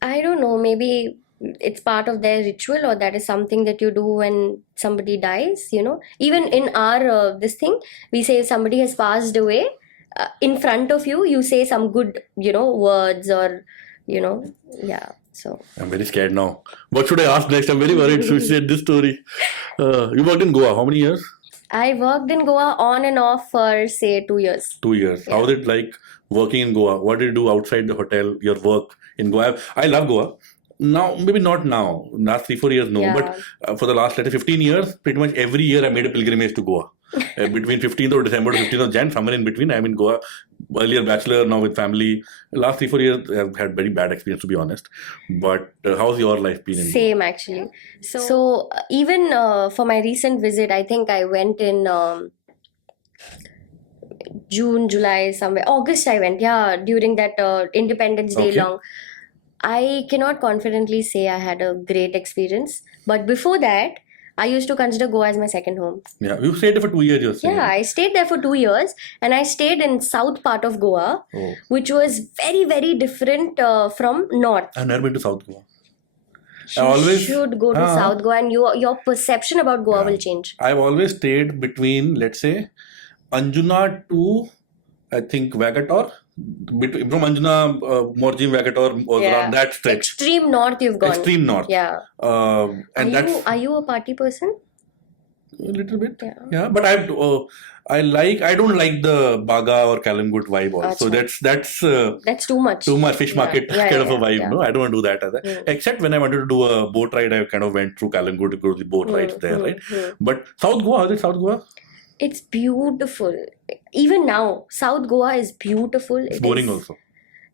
I don't know. Maybe it's part of their ritual, or that is something that you do when somebody dies, Even in our, this thing, we say if somebody has passed away, in front of you, you say some good, words or, yeah. So I'm very scared now. What should I ask next? I'm very worried. So you said this story. You worked in Goa. How many years? I worked in Goa on and off for say 2 years. 2 years. Yeah. How was it like working in Goa? What did you do outside the hotel? Your work in Goa? I love Goa. Now, maybe not now. Last 3-4 years, no. Yeah. But for the last, let's say, 15 years, pretty much every year I made a pilgrimage to Goa. Between 15th of December to 15th of Jan, somewhere in between, I'm in Goa. Earlier bachelor, now with family. Last 3-4 years, I've had very bad experience, to be honest. But how's your life been in Goa? Same actually. So even for my recent visit, I think I went in June, July, somewhere. August I went, yeah, during that Independence Day Okay. long. I cannot confidently say I had a great experience. But before that, I used to consider Goa as my second home. Yeah, you stayed there for 2 years, you're saying. Yeah, I stayed there for 2 years and I stayed in south part of Goa, Oh, which was very, very different from north. I've never been to South Goa. You always- should go to South Goa and your perception about Goa will change. I've always stayed between, let's say, Anjuna to, I think, Vagator. From Anjuna, Morjim, Vagator, was Yeah. around that stretch. Extreme north you've gone. Extreme north. Yeah. And that's Are you a party person? a little bit. Yeah. Yeah, but I don't like the Baga or Kalimgut vibe also. Achha. That's Too much. too much fish Yeah. market Yeah, kind of a yeah, vibe. yeah. No, I don't want to do that either. Mm. Except when I wanted to do a boat ride, I kind of went through Kalimgut to go to the boat rides there, right? But South Goa, how's it South Goa? It's beautiful. Even now, South Goa is beautiful. It's boring also.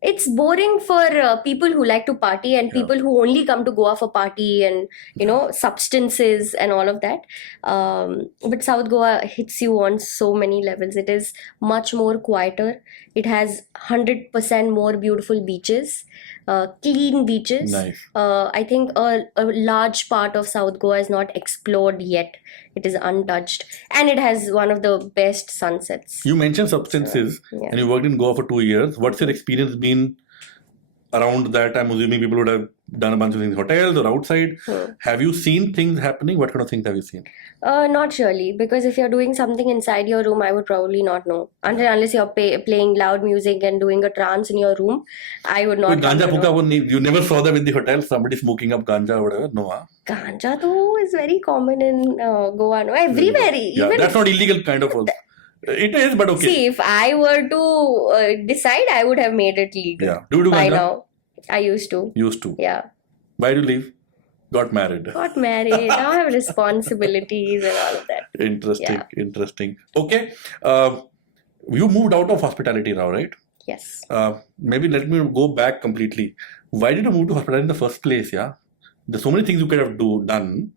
It's boring for people who like to party and people who only come to Goa for party and substances and all of that. But South Goa hits you on so many levels. It is much more quieter. It has 100% more beautiful beaches, clean beaches. Nice. I think a large part of South Goa is not explored yet. It is untouched and it has one of the best sunsets. You mentioned substances Yeah. and you worked in Goa for 2 years. What's your experience been around that? I'm assuming people would have done a bunch of things in hotels or outside. Have you seen things happening? What kind of things have you seen? Not really, because if you're doing something inside your room, I would probably not know. Unless you're playing loud music and doing a trance in your room, I would not With come ganja to puka, know. you never saw them in the hotel, somebody smoking up ganja or whatever? No, huh? Ganja though is very common in Goa, no? Everywhere. Yeah, Even that's not illegal kind of. It is, but okay. see, if I were to decide, I would have made it legal Yeah. Do you do by ganja? now. I used to. Used to. Yeah. Why do you leave? Got married. Got married. Now I have responsibilities and all of that. Interesting. Yeah. Interesting. Okay. You moved out of hospitality now, right? Yes. Maybe let me go back completely. Why did you move to hospitality in the first place? Yeah, there's so many things you could have done.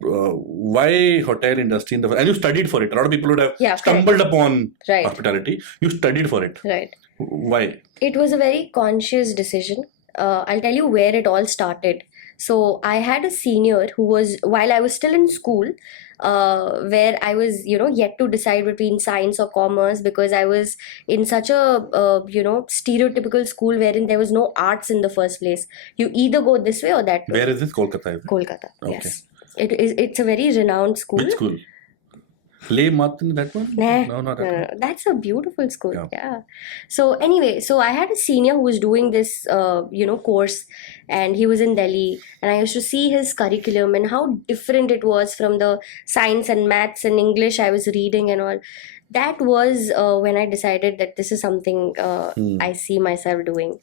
Why hotel industry and you studied for it. A lot of people would have stumbled upon hospitality. You studied for it. Right. Why? It was a very conscious decision. I'll tell you where it all started. So I had a senior who was, while I was still in school, where I was, yet to decide between science or commerce, because I was in such a, stereotypical school wherein there was no arts in the first place. You either go this way or that way. Where is this? Kolkata, is it? Kolkata, Okay. yes. It's a very renowned school. Which school? Le Matin, that one? Nah, No, not that one. That's a beautiful school. Yeah. Yeah. So anyway, I had a senior who was doing this, course, and he was in Delhi, and I used to see his curriculum and how different it was from the science and maths and English I was reading and all. That was when I decided that this is something I see myself doing.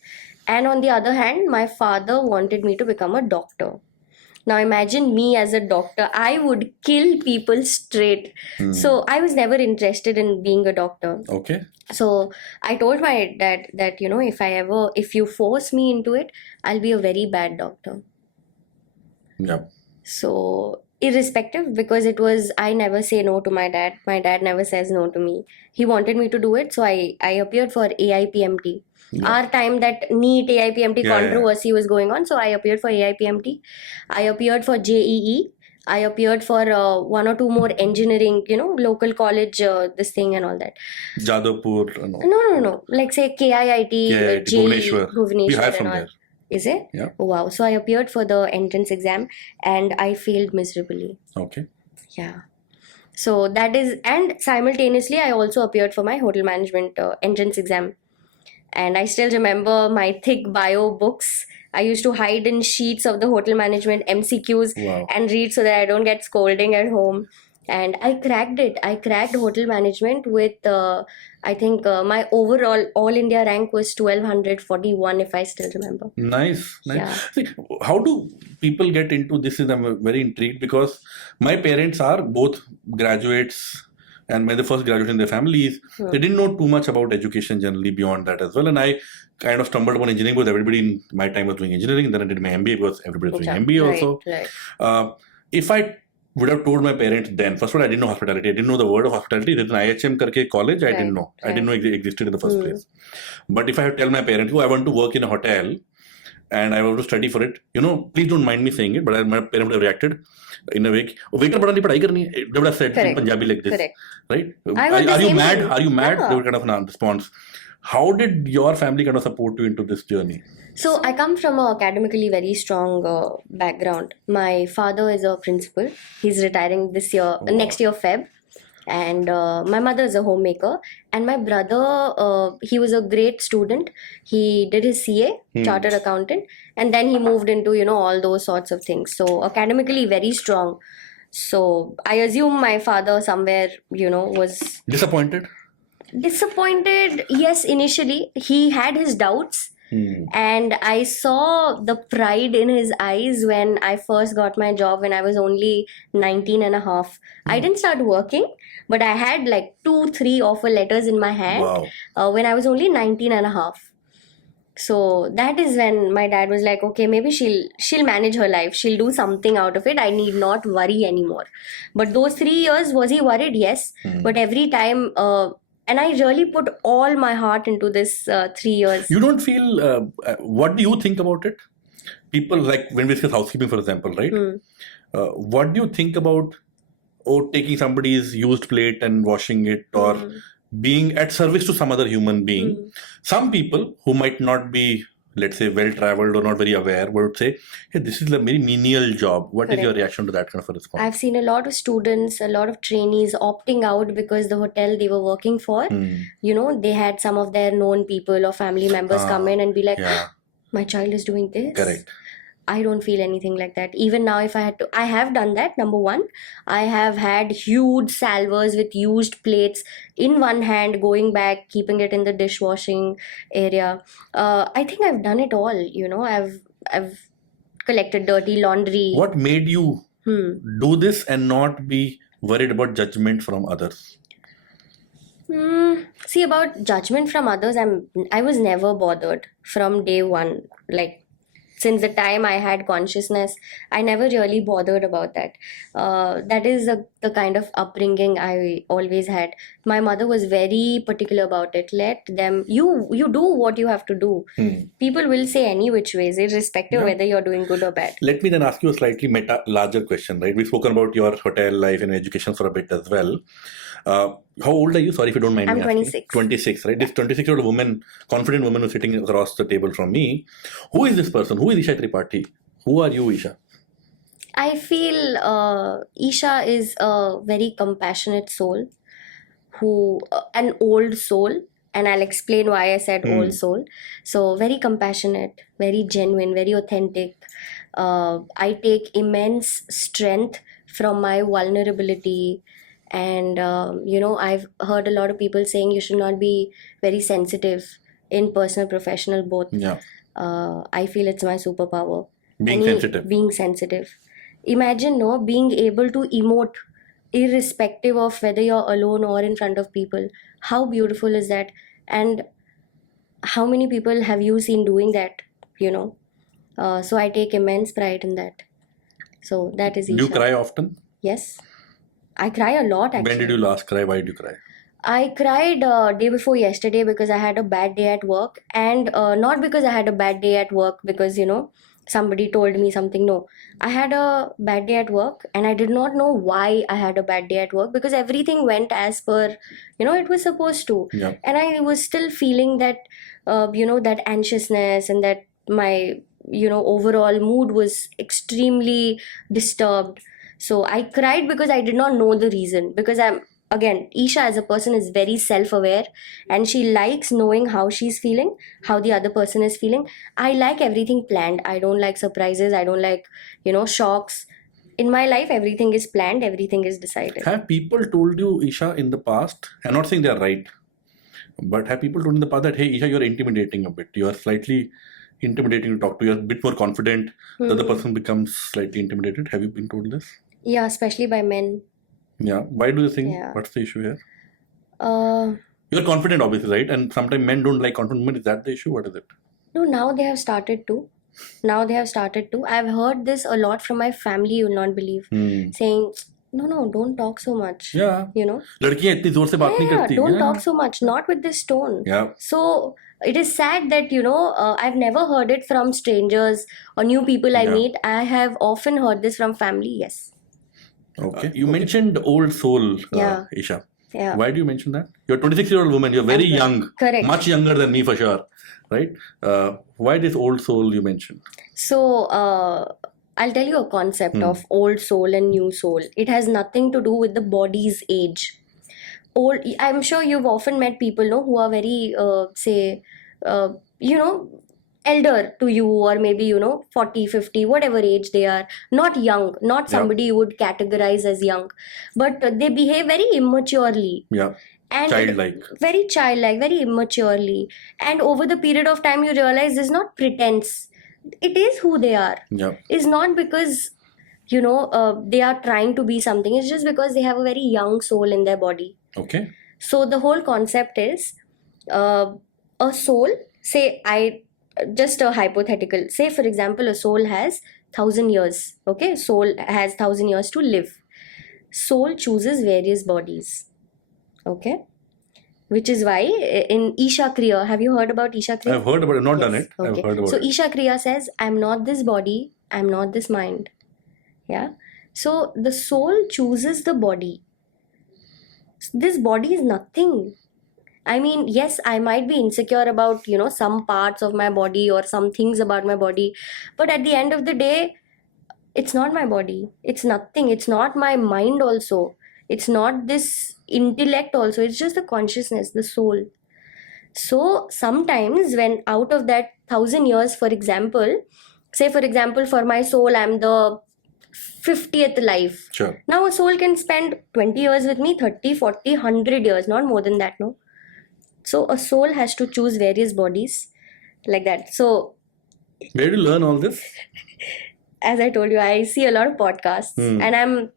And on the other hand, my father wanted me to become a doctor. Now imagine me as a doctor, I would kill people straight. So I was never interested in being a doctor. Okay. So I told my dad that, if you force me into it, I'll be a very bad doctor. Yeah. So irrespective, because I never say no to my dad. My dad never says no to me. He wanted me to do it. So I appeared for AIPMT. Yeah. Our time that NEET AIPMT controversy was going on, so I appeared for AIPMT. I appeared for JEE. I appeared for one or two more engineering, local college, this thing and all that. Jadavpur. No. Like say KIIT, KIIT, JEE, Bhubaneswar. We hire and from all. there. Is it? Yeah. Oh, wow. So I appeared for the entrance exam and I failed miserably. Okay. Yeah. So that is, and simultaneously, I also appeared for my hotel management entrance exam. And I still remember my thick bio books. I used to hide in sheets of the hotel management MCQs Wow. and read so that I don't get scolding at home. And I cracked it. I cracked hotel management with, I think my overall all India rank was 1241, if I still remember. Nice. Yeah. See, how do people get into this? I'm very intrigued because my parents are both graduates and my the first graduate in their families. They didn't know too much about education generally beyond that as well. And I kind of stumbled upon engineering because everybody in my time was doing engineering. And then I did my MBA because everybody was doing MBA also. Right. If I would have told my parents then, first of all, I didn't know hospitality. I didn't know the word of hospitality. There's an IHM karke college. I didn't know. I didn't know it existed in the first place. But if I had tell my parents, oh, I want to work in a hotel and I want to study for it, please don't mind me saying it, but my parents would have reacted in a way. Waiter padhani padhai karni. They would have said in Punjabi like this. Correct. Right? Are you mad? Are you mad? Yeah. They would kind of an response. How did your family kind of support you into this journey? So I come from a academically very strong background. My father is a principal. He's retiring this year, next year Feb. And my mother is a homemaker. And my brother, he was a great student. He did his CA, chartered accountant. And then he moved into, all those sorts of things. So academically very strong. So I assume my father somewhere, was... Disappointed? Disappointed, yes, initially. He had his doubts. And I saw the pride in his eyes when I first got my job when I was only 19 and a half. I didn't start working, but I had like 2-3 offer letters in my hand when I was only 19 and a half. So that is when my dad was like, okay, maybe she'll manage her life. She'll do something out of it. I need not worry anymore. But those 3 years, was he worried? Yes. But every time... and I really put all my heart into this 3 years. You don't feel, what do you think about it? People like, when we discuss housekeeping, for example, right? What do you think about taking somebody's used plate and washing it or being at service to some other human being? Some people who might not be, let's say, well-traveled or not very aware would say, hey, this is a very menial job. What is your reaction to that kind of a response? I've seen a lot of students, a lot of trainees opting out because the hotel they were working for, they had some of their known people or family members come in and be like, my child is doing this. Correct. I don't feel anything like that. Even now, if I had to, I have done that. Number one, I have had huge salvers with used plates in one hand, going back, keeping it in the dishwashing area. I think I've done it all. I've collected dirty laundry. What made you do this and not be worried about judgment from others? See, about judgment from others, I was never bothered from day one. Like, since the time I had consciousness, I never really bothered about that. That is the kind of upbringing I always had. My mother was very particular about it. Let them, you do what you have to do. People will say any which ways, irrespective of whether you're doing good or bad. Let me then ask you a slightly larger question, right? We've spoken about your hotel life and education for a bit as well. How old are you? Sorry if you don't mind I'm me asking. 26. 26, right? This 26-year-old woman, confident woman who's sitting across the table from me. Who is this person? Who is Isha Tripathi? Who are you, Isha? I feel Isha is a very compassionate soul, an old soul, and I'll explain why I said old soul. So very compassionate, very genuine, very authentic. I take immense strength from my vulnerability. And, I've heard a lot of people saying you should not be very sensitive in personal, professional, both. Yeah. I feel it's my superpower. Being sensitive. Imagine, being able to emote irrespective of whether you're alone or in front of people. How beautiful is that? And how many people have you seen doing that, So I take immense pride in that. So that is Isha. Do you cry often? Yes. I cry a lot, actually. When did you last cry? Why did you cry? I cried day before yesterday because I had a bad day at work. And not because I had a bad day at work because, somebody told me something. No, I had a bad day at work and I did not know why I had a bad day at work because everything went as per, it was supposed to. Yeah. And I was still feeling that, that anxiousness and that my, overall mood was extremely disturbed. So I cried because I did not know the reason. Because again, Isha as a person is very self-aware and she likes knowing how she's feeling, how the other person is feeling. I like everything planned. I don't like surprises. I don't like, shocks. In my life, everything is planned, everything is decided. Have people told you, Isha, in the past, I'm not saying they're right, but have people told in the past that, hey, Isha, you're intimidating a bit. You're slightly intimidating to talk to. You're a bit more confident. The other person becomes slightly intimidated. Have you been told this? Yeah, especially by men. Yeah. Why do you think? Yeah. What's the issue here? Uh, You're confident, obviously, right? And sometimes men don't like confident women. Is that the issue? What is it? no, now they have started to. I've heard this a lot from my family, you will not believe. Saying, no, don't talk so much. Yeah. लड़कियां इतनी जोर से बात नहीं Yeah, करती. don't talk so much, not with this tone. Yeah. So it is sad that, I've never heard it from strangers or new people I Yeah. meet. I have often heard this from family, yes. Okay. You mentioned old soul, Yeah. Isha. Yeah. Why do you mention that? You're a 26-year-old woman. You're very young. Correct. Much younger than me for sure. Right? Why this old soul you mentioned? So, I'll tell you a concept of old soul and new soul. It has nothing to do with the body's age. I'm sure you've often met people, who are very, elder to you, or maybe, 40, 50, whatever age they are. Not young, not somebody you would categorize as young, but they behave very immaturely. Yeah. And Childlike. Very childlike, very immaturely. And over the period of time, you realize this is not pretense. It is who they are. Yeah. It's not because, they are trying to be something. It's just because they have a very young soul in their body. Okay. So the whole concept is a soul, just a hypothetical. Say, for example, a soul has 1,000 years. Okay. Soul has 1,000 years to live. Soul chooses various bodies. Okay, which is why in Isha Kriya, have you heard about Isha Kriya? I've heard about it, not done it. Okay. I've heard about so it. Isha Kriya says, I'm not this body, I'm not this mind. Yeah. So the soul chooses the body. This body is nothing. I mean, yes, I might be insecure about, some parts of my body or some things about my body, but at the end of the day, it's not my body. It's nothing. It's not my mind also. It's not this intellect also. It's just the consciousness, the soul. So sometimes when out of that 1,000 years, for example, for my soul, I'm the 50th life. Sure. Now a soul can spend 20 years with me, 30, 40, 100 years, not more than that, no? So a soul has to choose various bodies like that. So where do you learn all this? As I told you, I see a lot of podcasts and I'm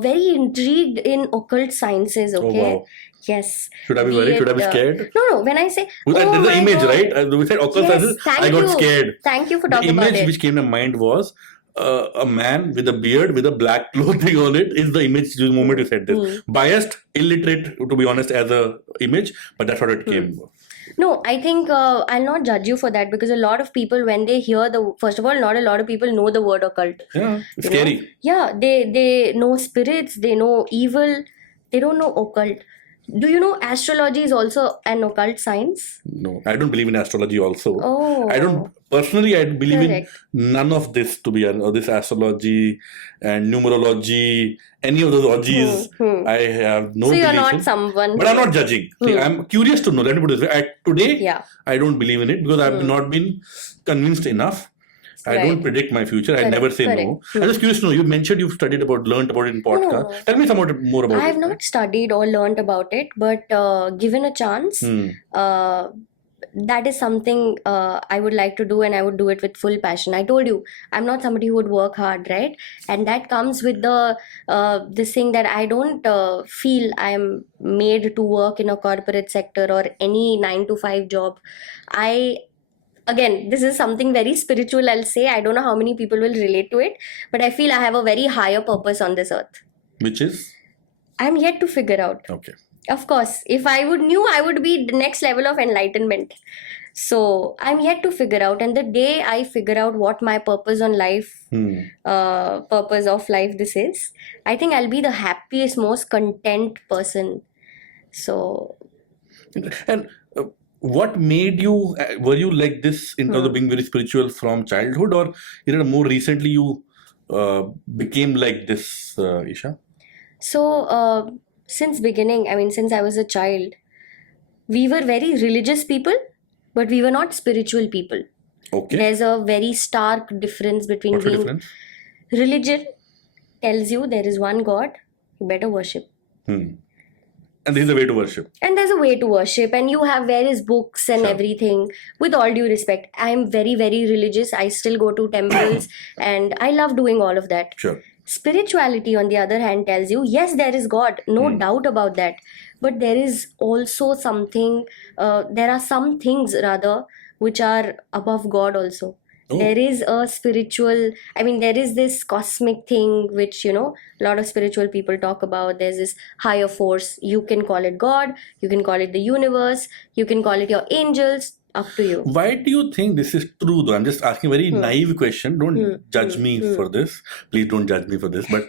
very intrigued in occult sciences, okay? Oh, wow. Yes. Should I be worried? Should I be scared? No. When I say, There's the image, right? We said occult sciences. Thank I got you. scared. Thank you for The talking about image it. which came to mind was a man with a beard with a black clothing on it is the image the moment you said this. Biased, illiterate, to be honest, as a image, but that's what it came. No, I think I'll not judge you for that, because a lot of people, when they hear first of all, not a lot of people know the word occult. Yeah, it's scary. Yeah, they know spirits, they know evil, they don't know occult. Do you know astrology is also an occult science? No, I don't believe in astrology also. Oh. I believe Correct. in none of this, to be honest, this astrology and numerology, any of those orgies. I have no So you're belief not in. someone. But I'm not judging. See, I'm curious to know. Let me put it this way. Today, Yeah. I don't believe in it because I've not been convinced enough. I Right. don't predict my future. I Correct, never say no. correct. I'm just curious to know. You mentioned you've learned about it in podcast. No. Tell me somewhat more about it. I have not studied or learned about it, but given a chance, that is something I would like to do, and I would do it with full passion. I told you, I'm not somebody who would work hard, right? And that comes with this thing that I don't feel I'm made to work in a corporate sector or any 9 to 5 job. Again, this is something very spiritual, I'll say. I don't know how many people will relate to it, but I feel I have a very higher purpose on this earth. Which is? I'm yet to figure out. Okay. Of course, if I knew, I would be the next level of enlightenment. So I'm yet to figure out, and the day I figure out what my purpose of life this is, I think I'll be the happiest, most content person. So. And what made you? Were you like this in terms of being very spiritual from childhood, or more recently you became like this, Isha? So, since beginning, I mean, since I was a child, we were very religious people, but we were not spiritual people. Okay. There's a very stark difference between What's the being difference? religion tells you there is one God, you better worship. And this is the way to worship. And there's a way to worship, and you have various books and Sure. everything. With all due respect, I'm very, very religious. I still go to temples and I love doing all of that. Sure. Spirituality, on the other hand, tells you yes, there is God, no doubt about that. But there is also something, there are some things rather which are above God also. Oh. There is a spiritual, I mean, there is this cosmic thing which, a lot of spiritual people talk about. There's this higher force. You can call it God, you can call it the universe, you can call it your angels, up to you. Why do you think this is true though? I'm just asking a very naive question. Don't judge me for this. Please don't judge me for this. But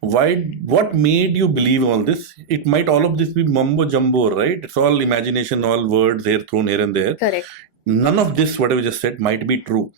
what made you believe all this? It might all of this be mumbo jumbo, right? It's all imagination, all words thrown here and there. Correct. None of this, whatever you just said, might be true.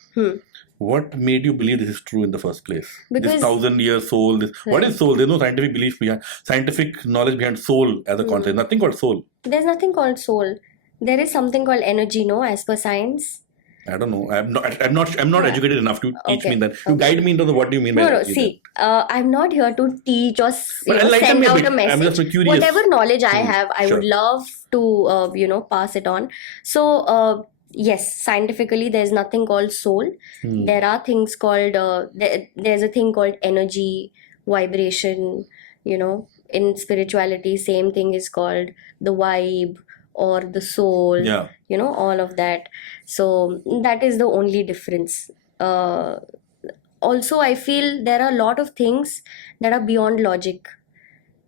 What made you believe this is true in the first place? Because, this 1,000-year soul. What is soul? There's no scientific belief behind, scientific knowledge behind soul as a concept. Nothing called soul. There's nothing called soul. There is something called energy, no, as per science. I don't know. I'm not educated enough to teach me that. You guide me into what do you mean by No, energy. see, I'm not here to teach or enlighten send me a out bit. a message. I'm just curious. Whatever knowledge I have, I Sure. would love to, pass it on. So, yes, scientifically, there's nothing called soul. There are things called, there's a thing called energy, vibration, in spirituality, same thing is called the vibe or the soul, Yeah. all of that. So that is the only difference. Also, I feel there are a lot of things that are beyond logic,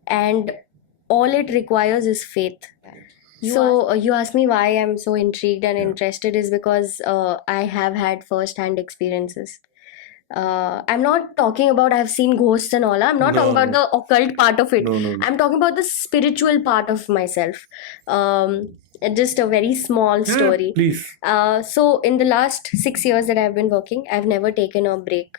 and all it requires is faith. So you asked me why I'm so intrigued and interested is because I have had first-hand experiences. I'm not talking about I've seen ghosts and all. I'm not talking about the occult part of it. No. I'm talking about the spiritual part of myself. Just a very small story. Please. So in the last 6 years that I've been working, I've never taken a break.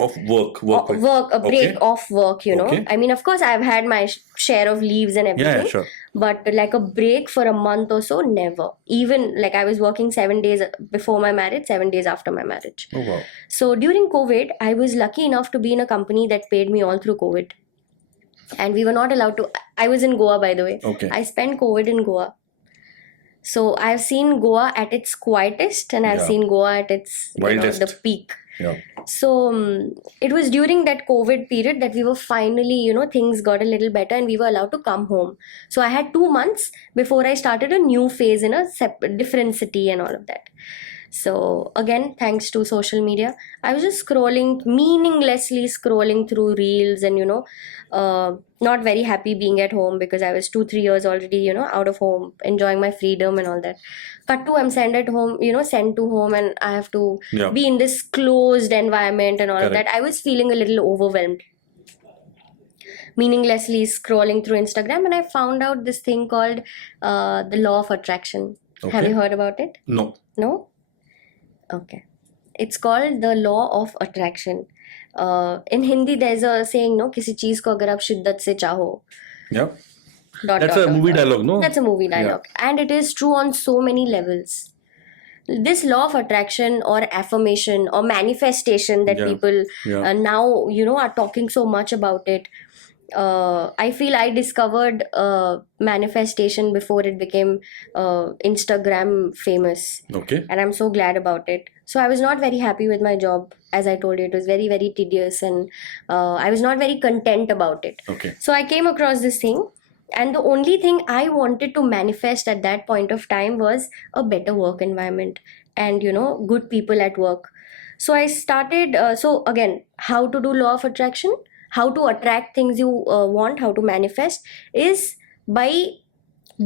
Of work. A break off work, Okay. I mean, of course, I've had my share of leaves and everything. Yeah, sure. But like a break for a month or so, never. Even like I was working 7 days before my marriage, 7 days after my marriage. Oh, wow. So during COVID, I was lucky enough to be in a company that paid me all through COVID. And we were not allowed to. I was in Goa, by the way. Okay. I spent COVID in Goa. So I've seen Goa at its quietest and I've Yeah. seen Goa at its Wildest. the peak. Yeah. So it was during that COVID period that we were finally, things got a little better and we were allowed to come home. So I had 2 months before I started a new phase in a different city and all of that. So again, thanks to social media, I was just meaninglessly scrolling through reels and, not very happy being at home because I was 2-3 years already, out of home, enjoying my freedom and all that. Cut to I'm sent to home and I have to be in this closed environment and all of that. I was feeling a little overwhelmed. Meaninglessly scrolling through Instagram and I found out this thing called the law of attraction. Okay. Have you heard about it? No. No? Okay. It's called the law of attraction. In Hindi, there's a saying, no, किसी चीज को अगर आप शिद्दत से चाहो. Yeah. Dot, That's dot, a dot, movie dot. dialogue, no? That's a movie dialogue. And it is true on so many levels. This law of attraction or affirmation or manifestation that people now, are talking so much about it. I feel I discovered manifestation before it became Instagram famous. Okay. And I'm so glad about it. So I was not very happy with my job. As I told you, it was very, very tedious and I was not very content about it. Okay. So I came across this thing. And the only thing I wanted to manifest at that point of time was a better work environment and, good people at work. So I started, so again, how to do law of attraction, how to attract things you want, how to manifest is by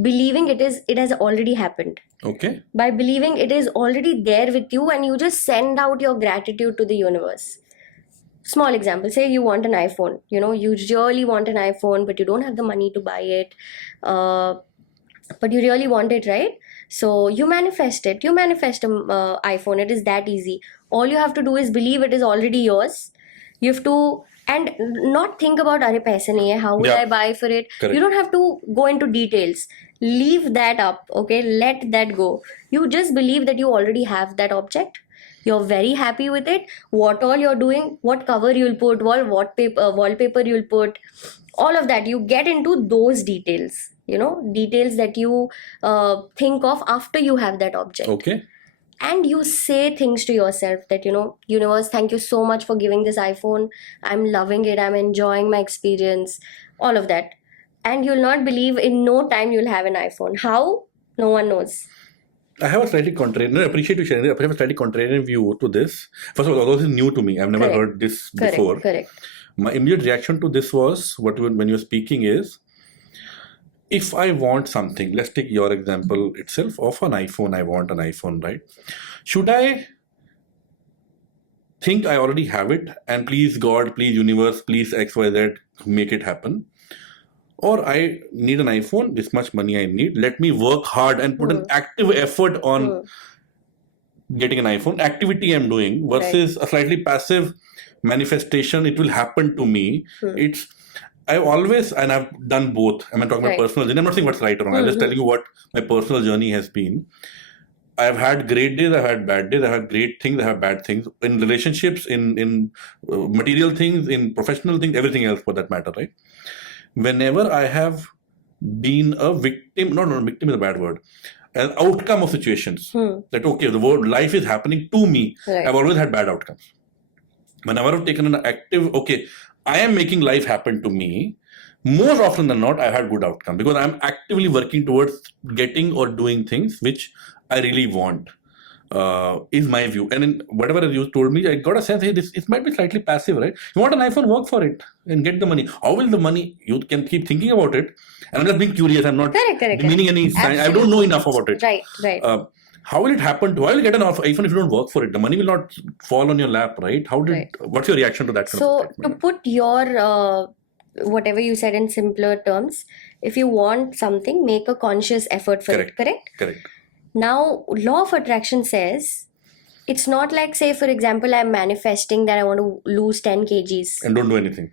believing it has already happened. Okay. By believing it is already there with you and you just send out your gratitude to the universe. Small example, say you want an iPhone, you really want an iPhone, but you don't have the money to buy it, but you really want it, right? So you manifest it, you manifest an iPhone, it is that easy. All you have to do is believe it is already yours. You have to, and not think about, "Arey, paise nahi hai, how will Yeah. I buy for it?" Correct. You don't have to go into details. Leave that up, okay? Let that go. You just believe that you already have that object. You're very happy with it. What all you're doing, what cover you'll put, wallpaper you'll put, all of that. You get into those details, details that you think of after you have that object. Okay. And you say things to yourself that, universe, thank you so much for giving this iPhone. I'm loving it. I'm enjoying my experience. All of that. And you'll not believe, in no time you'll have an iPhone. How? No one knows. I have a slightly contrarian. I appreciate you sharing it. I have a slightly contrarian view to this. First of all, this is new to me. I've never Correct. heard this before. Correct. My immediate reaction to this was, when you're speaking is, if I want something, let's take your example itself of an iPhone. I want an iPhone, right? Should I think I already have it and please God, please universe, please XYZ, make it happen? Or I need an iPhone, this much money I need, let me work hard and put an active effort on getting an iPhone, activity I'm doing, versus a slightly passive manifestation, it will happen to me. I've always, and I've done both. I'm talking about personal journey. I'm not saying what's right or wrong. I'm just telling you what my personal journey has been. I've had great days, I've had bad days, I've had great things, I've had bad things. In relationships, in material things, in professional things, everything else for that matter, right? Whenever I have been a victim, not victim is a bad word, an outcome of situations, that okay, the world, life is happening to me, I've always had bad outcomes. Whenever I've taken an active, okay, I am making life happen to me, more often than not, I've had good outcome because I'm actively working towards getting or doing things which I really want, is my view. And in whatever you told me, I got a sense, hey, it might be slightly passive, right? You want an iPhone, work for it and get the money. How will the money, you can keep thinking about it. And I'm just being curious, I'm not meaning any sign. I don't know enough about it. Right. How will it happen? How will you get an iPhone if you don't work for it? The money will not fall on your lap, right? What's your reaction to that? So to put your whatever you said in simpler terms, if you want something, make a conscious effort for it. Correct. Now, law of attraction says it's not like, say, for example, I'm manifesting that I want to lose 10 kgs. And don't do anything.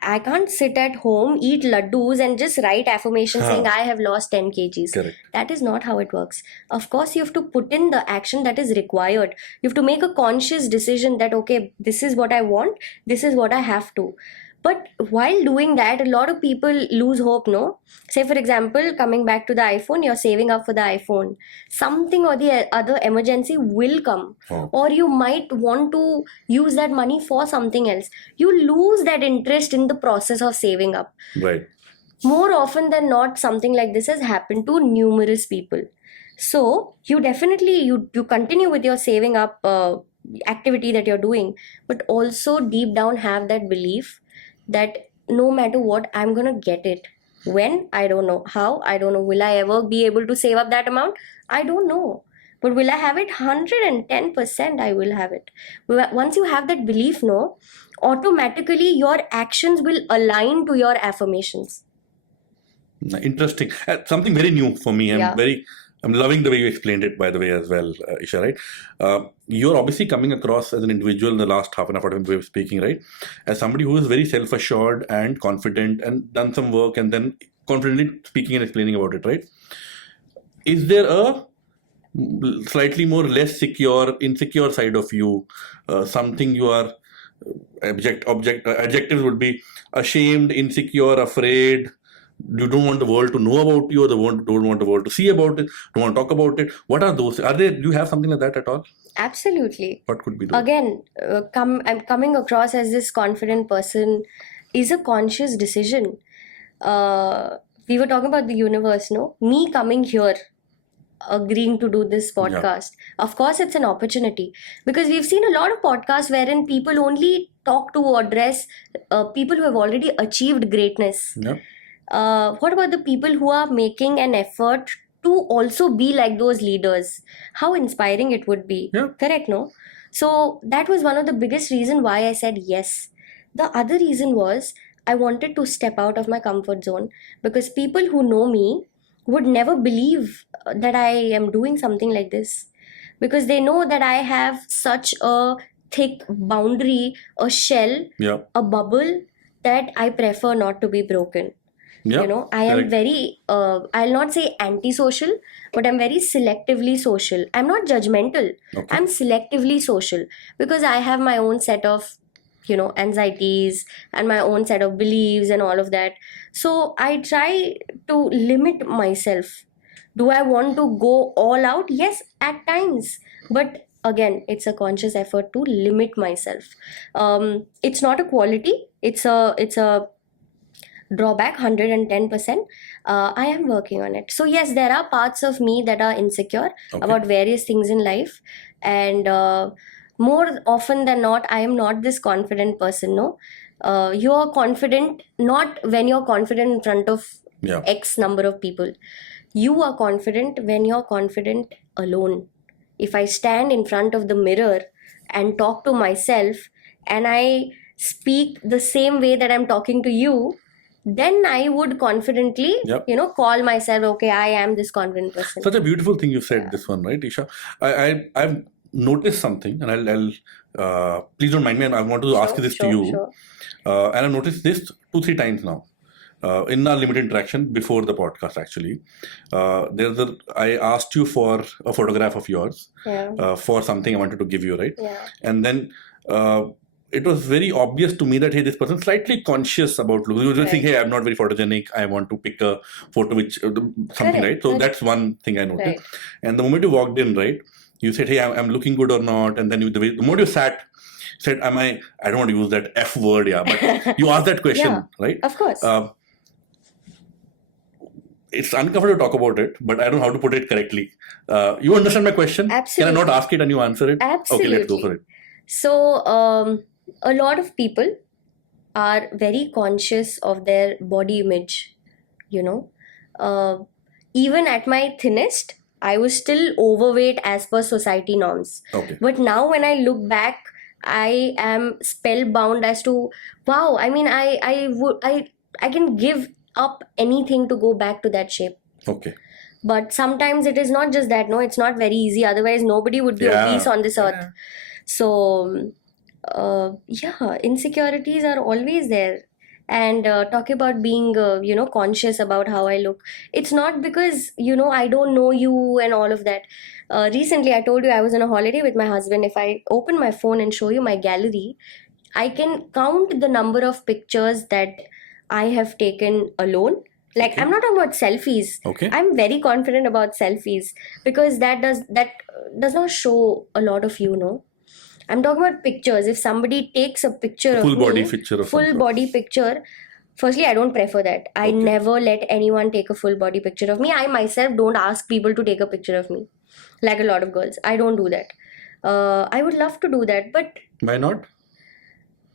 I can't sit at home, eat laddus and just write affirmations saying I have lost 10 kgs. Correct. That is not how it works. Of course, you have to put in the action that is required. You have to make a conscious decision that, okay, this is what I want, this is what I have to. But while doing that, a lot of people lose hope, no? Say, for example, coming back to the iPhone, you're saving up for the iPhone. Something or the other emergency will come. Or you might want to use that money for something else. You lose that interest in the process of saving up. Right. More often than not, something like this has happened to numerous people. So, you definitely, you continue with your saving up activity that you're doing, but also deep down have that belief that no matter what, I'm going to get it. When? I don't know. How? I don't know. Will I ever be able to save up that amount? I don't know. But will I have it? 110% I will have it. Once you have that belief, no, automatically your actions will align to your affirmations. Interesting. Something very new for me. I'm loving the way you explained it, by the way, as well, Isha, right? You're obviously coming across as an individual in the last half an hour way of speaking, right? As somebody who is very self-assured and confident and done some work and then confidently speaking and explaining about it, right? Is there a slightly more less insecure side of you? Something you are, adjectives would be ashamed, insecure, afraid. You don't want the world to know about you, or don't want the world to see about it, don't want to talk about it. What are those? Do you have something like that at all? Absolutely. What could be those? Again, I'm coming across as this confident person is a conscious decision. We were talking about the universe, no? Me coming here, agreeing to do this podcast. Of course, it's an opportunity because we've seen a lot of podcasts wherein people only talk to or address people who have already achieved greatness. What about the people who are making an effort to also be like those leaders? How inspiring it would be. Correct, no? So that was one of the biggest reasons why I said yes. The other reason was I wanted to step out of my comfort zone because people who know me would never believe that I am doing something like this because they know that I have such a thick boundary, a shell, Yeah. a bubble that I prefer not to be broken. Yeah. You know, I am correct. very, I'll not say antisocial, but I'm very selectively social. I'm not judgmental. Okay. I'm selectively social because I have my own set of, you know, anxieties and my own set of beliefs and all of that. So I try to limit myself. Do I want to go all out? Yes, at times. But again, it's a conscious effort to limit myself. It's not a quality. It's a drawback 110%. I am working on it. So yes, there are parts of me that are insecure Okay. about various things in life, and more often than not, I am not this confident person. No, you are confident not when you're confident in front of Yeah. X number of people. You are confident when you're confident alone. If I stand in front of the mirror and talk to myself, and I speak the same way that I'm talking to you, then I would confidently, Yep. you know, call myself, okay, I am this confident person. Such a beautiful thing you said, this one, right, Isha? I've noticed something, and I'll please don't mind me, and I want to ask this to you. Sure. And I've noticed this 2-3 times now. In our limited interaction before the podcast, actually, I asked you for a photograph of yours Yeah. for something I wanted to give you, right? Yeah. And then it was very obvious to me that, hey, this person is slightly conscious about looks. You just think, Right. hey, I'm not very photogenic. I want to pick a photo which something, Correct, right? So correct. that's one thing I noticed. Right. And the moment you walked in, right, you said, hey, I'm looking good or not, and then the moment you said, I don't want to use that F word, yeah, but you asked that question, Yeah. right? Of course. It's uncomfortable to talk about it, but I don't know how to put it correctly. You understand my question? Absolutely. Can I not ask it and you answer it? Absolutely. Okay, let's go for it. So, a lot of people are very conscious of their body image, you know. Even at my thinnest, I was still overweight as per society norms. Okay. But now when I look back, I am spellbound as to, wow, I mean, I can give up anything to go back to that shape. Okay. But sometimes it is not just that, no, it's not very easy. Otherwise, nobody would be obese on this earth. So, yeah, insecurities are always there. And talk about being, you know, conscious about how I look. It's not because, you know, I don't know you and all of that. Recently, I told you I was on a holiday with my husband. If I open my phone and show you my gallery, I can count the number of pictures that I have taken alone. Like, Okay. I'm not talking about selfies. Okay. I'm very confident about selfies because that does not show a lot of you, know. I'm talking about pictures. If somebody takes a picture of Full me, body picture of some full sort. body picture, firstly, I don't prefer that. I Okay. never let anyone take a full body picture of me. I myself don't ask people to take a picture of me, like a lot of girls. I don't do that. I would love to do that, but Why not?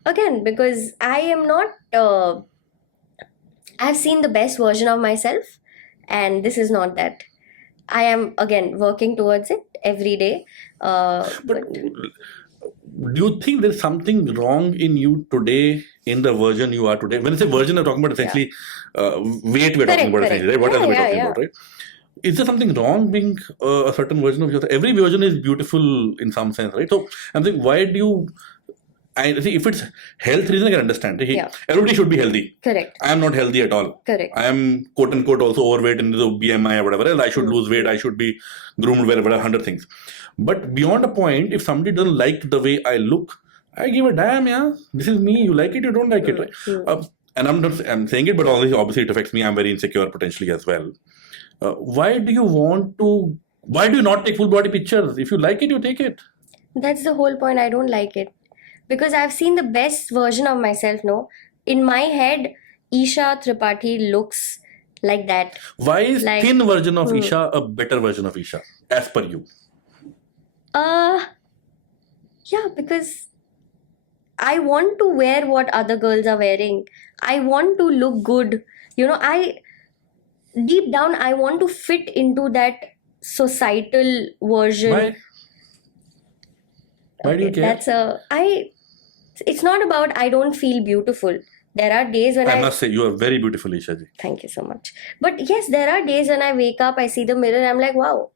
again, because I am not. I've seen the best version of myself, and this is not that. I am again working towards it every day. But do you think there's something wrong in you today, in the version you are today? When I say version, I'm talking about essentially weight we're talking about, Correct, essentially, right? What correct. else are we Yeah, talking yeah, about, right? Is there something wrong being a certain version of yourself? Every version is beautiful in some sense, right? So I'm saying, why do you? I see if it's health reason, I can understand. Hey, Yeah. everybody should be healthy. Correct, I am not healthy at all. correct. I am quote unquote also overweight in the BMI or whatever else. I should lose weight. I should be groomed, whatever, 100 things. But beyond a point, if somebody doesn't like the way I look, I give a damn, yeah. This is me. You like it, you don't like it, right? And I'm saying it, but obviously it affects me. I'm very insecure potentially as well. Why do you not take full body pictures? If you like it, you take it. That's the whole point. I don't like it. Because I've seen the best version of myself, no? In my head, Isha Tripathi looks like that. Why is Like- thin version of Isha a better version of Isha, as per you? Yeah, because I want to wear what other girls are wearing. I want to look good. You know, deep down, I want to fit into that societal version. Why? Why do you care? It's not about I don't feel beautiful. There are days when I must say, you are very beautiful, Isha ji. Thank you so much. But yes, there are days when I wake up, I see the mirror, and I'm like, wow.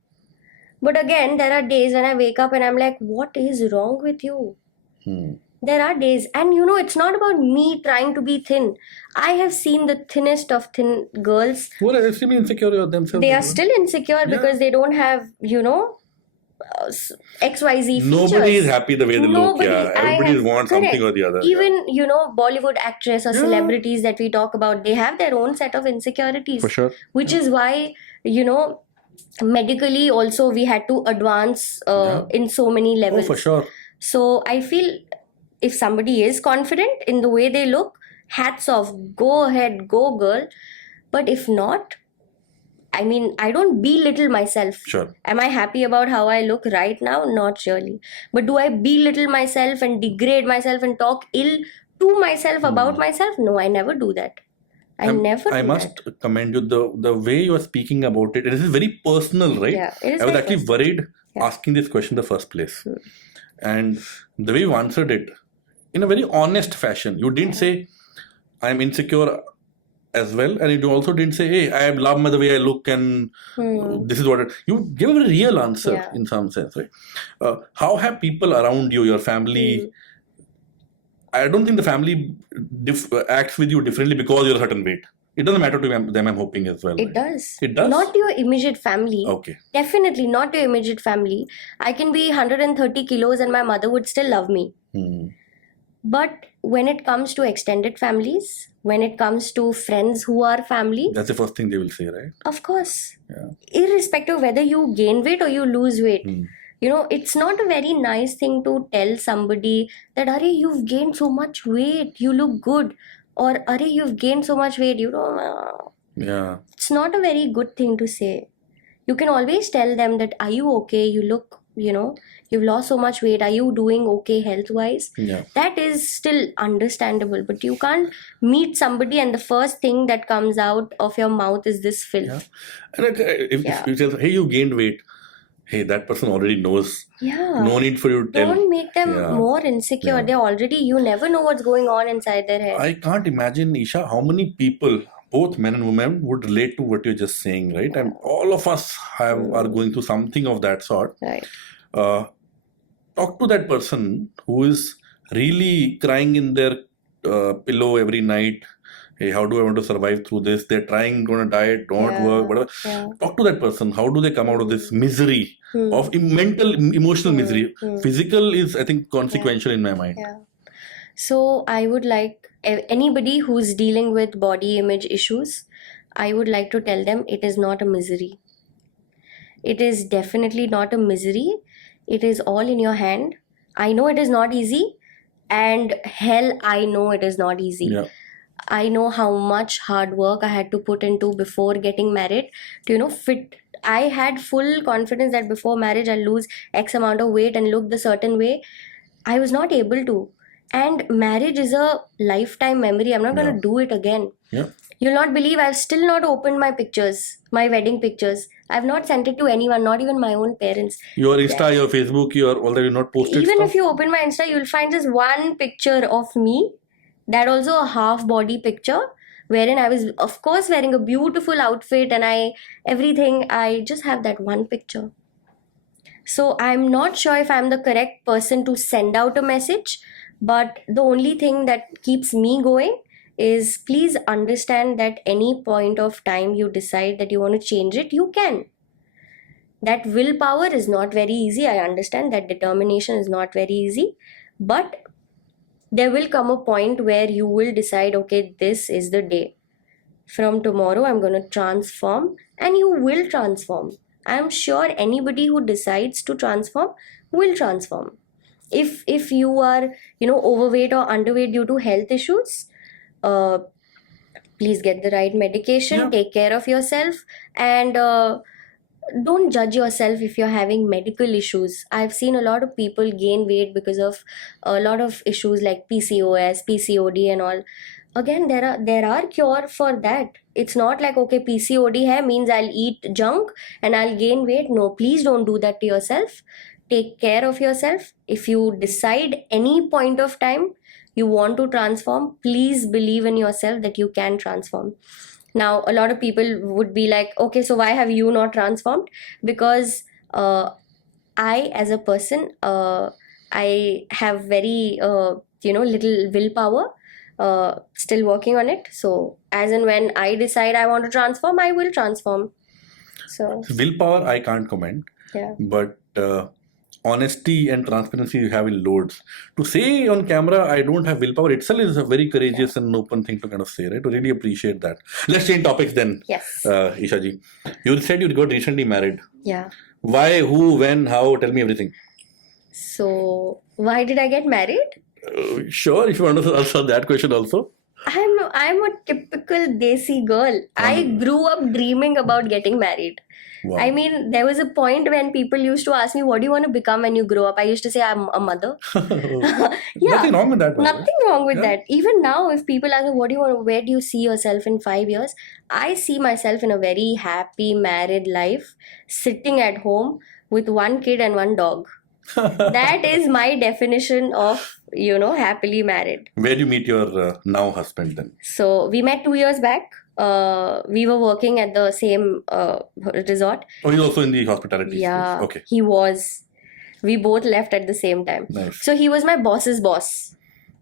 But again, there are days when I wake up and I'm like, what is wrong with you? There are days, and it's not about me trying to be thin. I have seen the thinnest of thin girls. Well, they're extremely insecure themselves. They are still insecure because they don't have, XYZ features. Nobody is happy the way they look. Yeah, I everybody have- wants correct. something or the other. Even, Bollywood actress or celebrities that we talk about, they have their own set of insecurities. For sure. Which is why, medically also we had to advance in so many levels. Oh, for sure. So I feel if somebody is confident in the way they look, hats off, go ahead, go girl. But if not, I mean, I don't belittle myself. Sure. Am I happy about how I look right now? Not really. But do I belittle myself and degrade myself and talk ill to myself about myself? No, I never do that. I must commend you the way you are speaking about it. This is very personal, right? Yeah, it is I was very actually worried asking this question in the first place. And the way you answered it, in a very honest fashion, you didn't say, I'm insecure as well, and you also didn't say, hey, I love the way I look and this is what you gave a real answer in some sense, right? How have people around you, your family, I don't think the family acts with you differently because you're a certain weight. It doesn't matter to them, I'm hoping as well. It does. It does? Not your immediate family. Okay. Definitely not your immediate family. I can be 130 kilos and my mother would still love me. But when it comes to extended families, when it comes to friends who are family, that's the first thing they will say, right? Of course. Yeah. Irrespective of whether you gain weight or you lose weight. It's not a very nice thing to tell somebody that, Arey, you've gained so much weight, you look good. Or, Arey, you've gained so much weight, Yeah. It's not a very good thing to say. You can always tell them that, are you okay? You look, you've lost so much weight. Are you doing okay health-wise? Yeah. That is still understandable. But you can't meet somebody and the first thing that comes out of your mouth is this filth. Yeah. And if you say, hey, you gained weight, hey, that person already knows. Yeah. No need for you to tell. Don't make them more insecure. Yeah. They're already, you never know what's going on inside their head. I can't imagine, Isha, how many people, both men and women, would relate to what you're just saying, right? And all of us are going through something of that sort. Right. Talk to that person who is really crying in their pillow every night. Hey, how do I want to survive through this? They're trying, going to diet, don't work, whatever. Yeah. Talk to that person. How do they come out of this misery of mental, emotional misery? Physical is, I think, consequential in my mind. Yeah. So I would like anybody who's dealing with body image issues, I would like to tell them it is not a misery. It is definitely not a misery. It is all in your hand. I know it is not easy, and hell, I know it is not easy. Yeah. I know how much hard work I had to put into before getting married to, fit. I had full confidence that before marriage I'll lose X amount of weight and look the certain way. I was not able to. And marriage is a lifetime memory. I'm not going to do it again. Yeah. You'll not believe I've still not opened my pictures, my wedding pictures. I've not sent it to anyone, not even my own parents. Your Insta, your Facebook, your already not posted Even stuff? if you open my Insta, you'll find just one picture of me. That also a half body picture wherein I was, of course, wearing a beautiful outfit and everything. I just have that one picture. So I'm not sure if I'm the correct person to send out a message, but the only thing that keeps me going is please understand that any point of time you decide that you want to change it, you can. That willpower is not very easy. I understand that determination is not very easy, but there will come a point where you will decide, okay, this is the day. From tomorrow, I'm going to transform, and you will transform. I'm sure anybody who decides to transform will transform. If you are, overweight or underweight due to health issues, please get the right medication, take care of yourself, and don't judge yourself if you're having medical issues. I've seen a lot of people gain weight because of a lot of issues like PCOS, PCOD and all. Again, there are cure for that. It's not like, okay, PCOD hai means I'll eat junk and I'll gain weight. No, please don't do that to yourself. Take care of yourself. If you decide any point of time you want to transform, please believe in yourself that you can transform. Now, a lot of people would be like, okay, so why have you not transformed? Because I, as a person, I have very, little willpower. Still working on it. So as and when I decide I want to transform, I will transform. So Willpower, I can't comment. yeah. But honesty and transparency you have in loads. To say on camera, I don't have willpower itself is a very courageous and open thing to kind of say, right? To really appreciate that. Let's change topics then. Yes. Isha ji. You said you got recently married. Yeah. Why, who, when, how? Tell me everything. So why did I get married? Sure, if you want to answer that question also. I'm a typical desi girl. I grew up dreaming about getting married. Wow. I mean, there was a point when people used to ask me, what do you want to become when you grow up? I used to say, I'm a mother. Nothing wrong with that. Nothing wrong with that. Even now, if people ask me, what do you want, where do you see yourself in 5 years? I see myself in a very happy married life, sitting at home with one kid and one dog. That is my definition of, happily married. Where do you meet your now husband then? So we met 2 years back. We were working at the same resort. Oh, he's also in the hospitality Yeah, space. Okay. he was. We both left at the same time. Nice. So he was my boss's boss.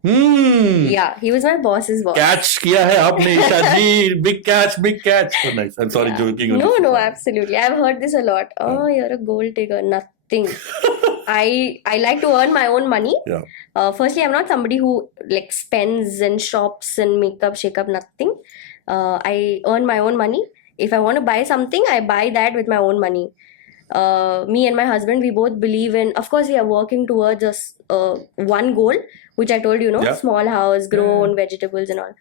Yeah, he was my boss's boss. Catch kiya hai aapne Isha ji. Big catch, big catch. Oh, nice. I'm sorry, joking. No, absolutely. I've heard this a lot. Oh, you're a gold digger. Nothing. I like to earn my own money. Yeah. Firstly, I'm not somebody who like spends and shops and makeup, shake up, nothing. I earn my own money. If I want to buy something, I buy that with my own money. Me and my husband, we both believe in, of course, we are working towards one goal, which I told you, small house, grow own vegetables and all.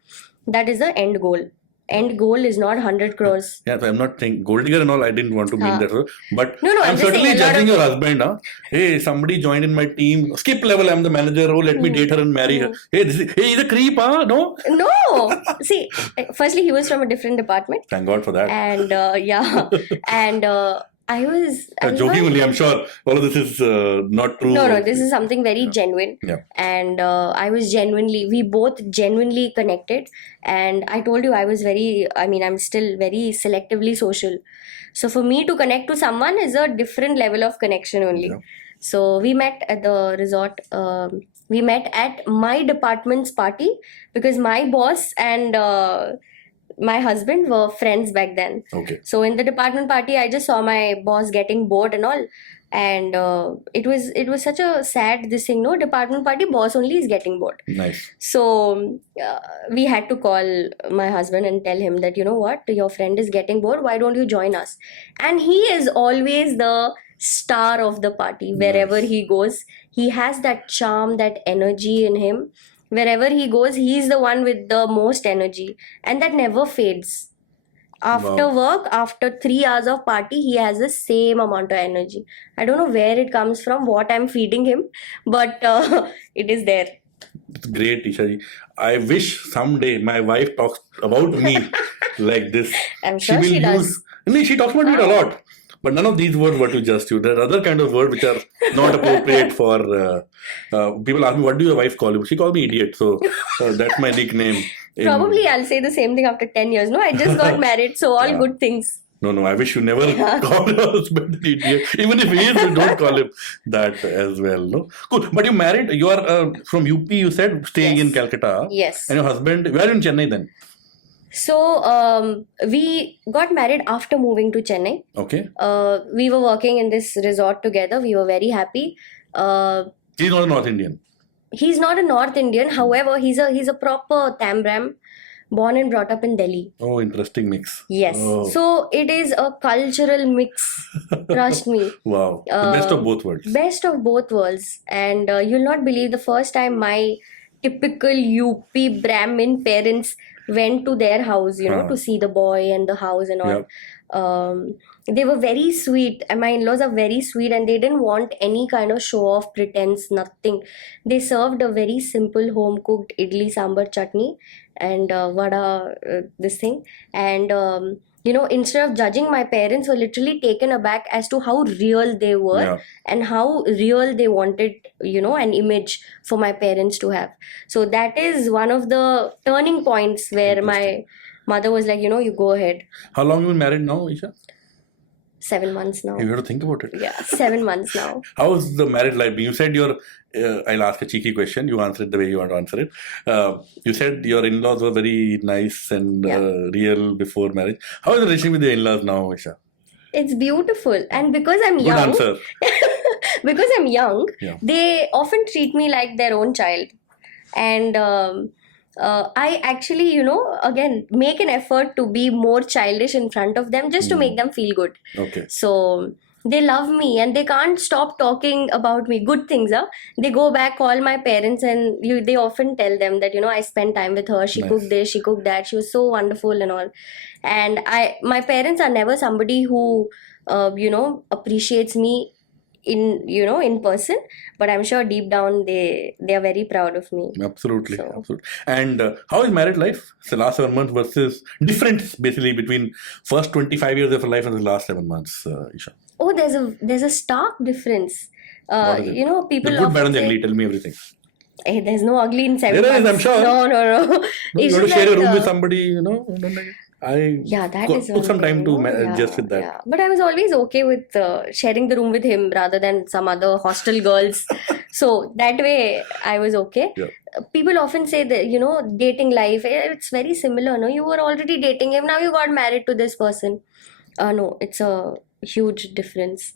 That is the end goal. End goal is not 100 crores. Yeah, so I'm not saying gold digger and all. I didn't want to mean that. But No, I'm I'm just certainly saying judging your husband. Huh? Hey, somebody joined in my team. Skip level, I'm the manager. Oh, let me date her and marry her. Hey, he's a creep, huh? No? No. See, firstly, he was from a different department. Thank God for that. And and I was joking only, I'm sure. All of this is not true. No, this is something very genuine. Yeah. And we both genuinely connected. And I told you I'm still very selectively social. So for me to connect to someone is a different level of connection only. Yeah. So we met at the resort. We met at my department's party because my boss and my husband were friends back then. Okay. So in the department party, I just saw my boss getting bored and all. And it was such a sad this thing. No, department party, boss only is getting bored. Nice. So we had to call my husband and tell him that, you know what, your friend is getting bored. Why don't you join us? And he is always the star of the party. Wherever he goes, he has that charm, that energy in him. Wherever he goes, he's the one with the most energy. And that never fades. After work, after 3 hours of party, he has the same amount of energy. I don't know where it comes from, what I'm feeding him, but it is there. It's great, Isha ji. I wish someday my wife talks about me like this. I'm sure she does. No, she talks about me a lot. But none of these words what you just used. There are other kind of words which are not appropriate for people ask me, what do your wife call you? She called me idiot. So that's my nickname. Probably I'll say the same thing after 10 years. No, I just got married. So all good things. No, I wish you never call your husband an idiot. Even if he is, you don't call him that as well. No, cool. But you married, you are from UP, you said, staying in Calcutta. Yes. And your husband, where in Chennai then? So we got married after moving to Chennai. Okay. We were working in this resort together. We were very happy. He's not a North Indian. He's not a North Indian. However, he's a proper Tambram, born and brought up in Delhi. Oh, interesting mix. Yes. Oh. So it is a cultural mix. Trust me. Wow. The best of both worlds. Best of both worlds. And you'll not believe the first time my typical UP Brahmin parents went to their house, to see the boy and the house and all. Yep. They were very sweet. And my in-laws are very sweet and they didn't want any kind of show-off, pretense, nothing. They served a very simple home-cooked idli sambar chutney and vada, this thing. And, instead of judging, my parents were literally taken aback as to how real they were and how real they wanted, an image for my parents to have. So that is one of the turning points where my mother was like, you go ahead. How long have you been married now, Isha? 7 months now. You have to think about it. Yeah, 7 months now. How's the married life? You said I'll ask a cheeky question. You answer it the way you want to answer it. You said your in-laws were very nice and real before marriage. How is the relationship with your in-laws now, Isha? It's beautiful. And because I'm Good young, answer. because I'm young, Yeah. they often treat me like their own child. And I actually, again, make an effort to be more childish in front of them just to make them feel good. Okay. So they love me and they can't stop talking about me. Good things, huh? They go back, call my parents, and they often tell them that, I spent time with her. She Nice. cooked this, she cooked that. She was so wonderful and all. And my parents are never somebody who, appreciates me in person, but I'm sure deep down they are very proud of me. Absolutely. So- Absolutely. And how is married life? The last 7 months versus difference basically between first 25 years of your life and the last 7 months, Isha. Oh, there's a stark difference. What is it? People The good, bad, often and the say, ugly. Tell me everything. hey, there's no ugly in 7 There is, months. I'm sure. No. No, It's you want to just share a that, room with somebody, don't like it. Yeah, that is took some one time thing, to yeah, adjust with that. Yeah. But I was always okay with sharing the room with him rather than some other hostel girls. So that way I was okay. Yeah. People often say that, dating life, it's very similar. No, you were already dating him. Now you got married to this person. No, it's a huge difference.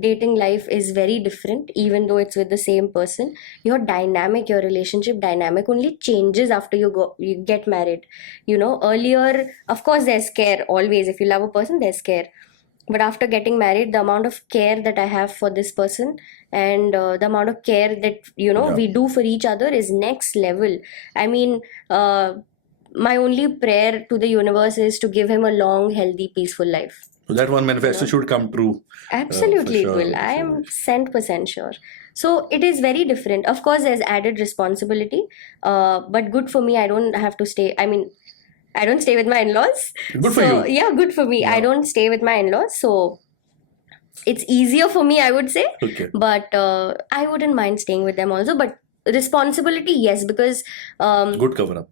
Dating life is very different, even though it's with the same person. Your relationship dynamic only changes after you get married. Earlier, of course, there's care always. If you love a person, there's care. But after getting married, the amount of care that I have for this person and the amount of care that Yeah. we do for each other is next level. I mean, my only prayer to the universe is to give him a long, healthy, peaceful life. So that one manifesto should come true. Absolutely, for it sure, will. I am absolutely. 100% sure. So it is very different. Of course, there's added responsibility, but good for me. I don't have to stay. I mean, I don't stay with my in-laws. Good for So, you. yeah, good for me. Yeah. I don't stay with my in-laws. So it's easier for me, I would say. Okay. But I wouldn't mind staying with them also. But responsibility, yes, because Good cover up.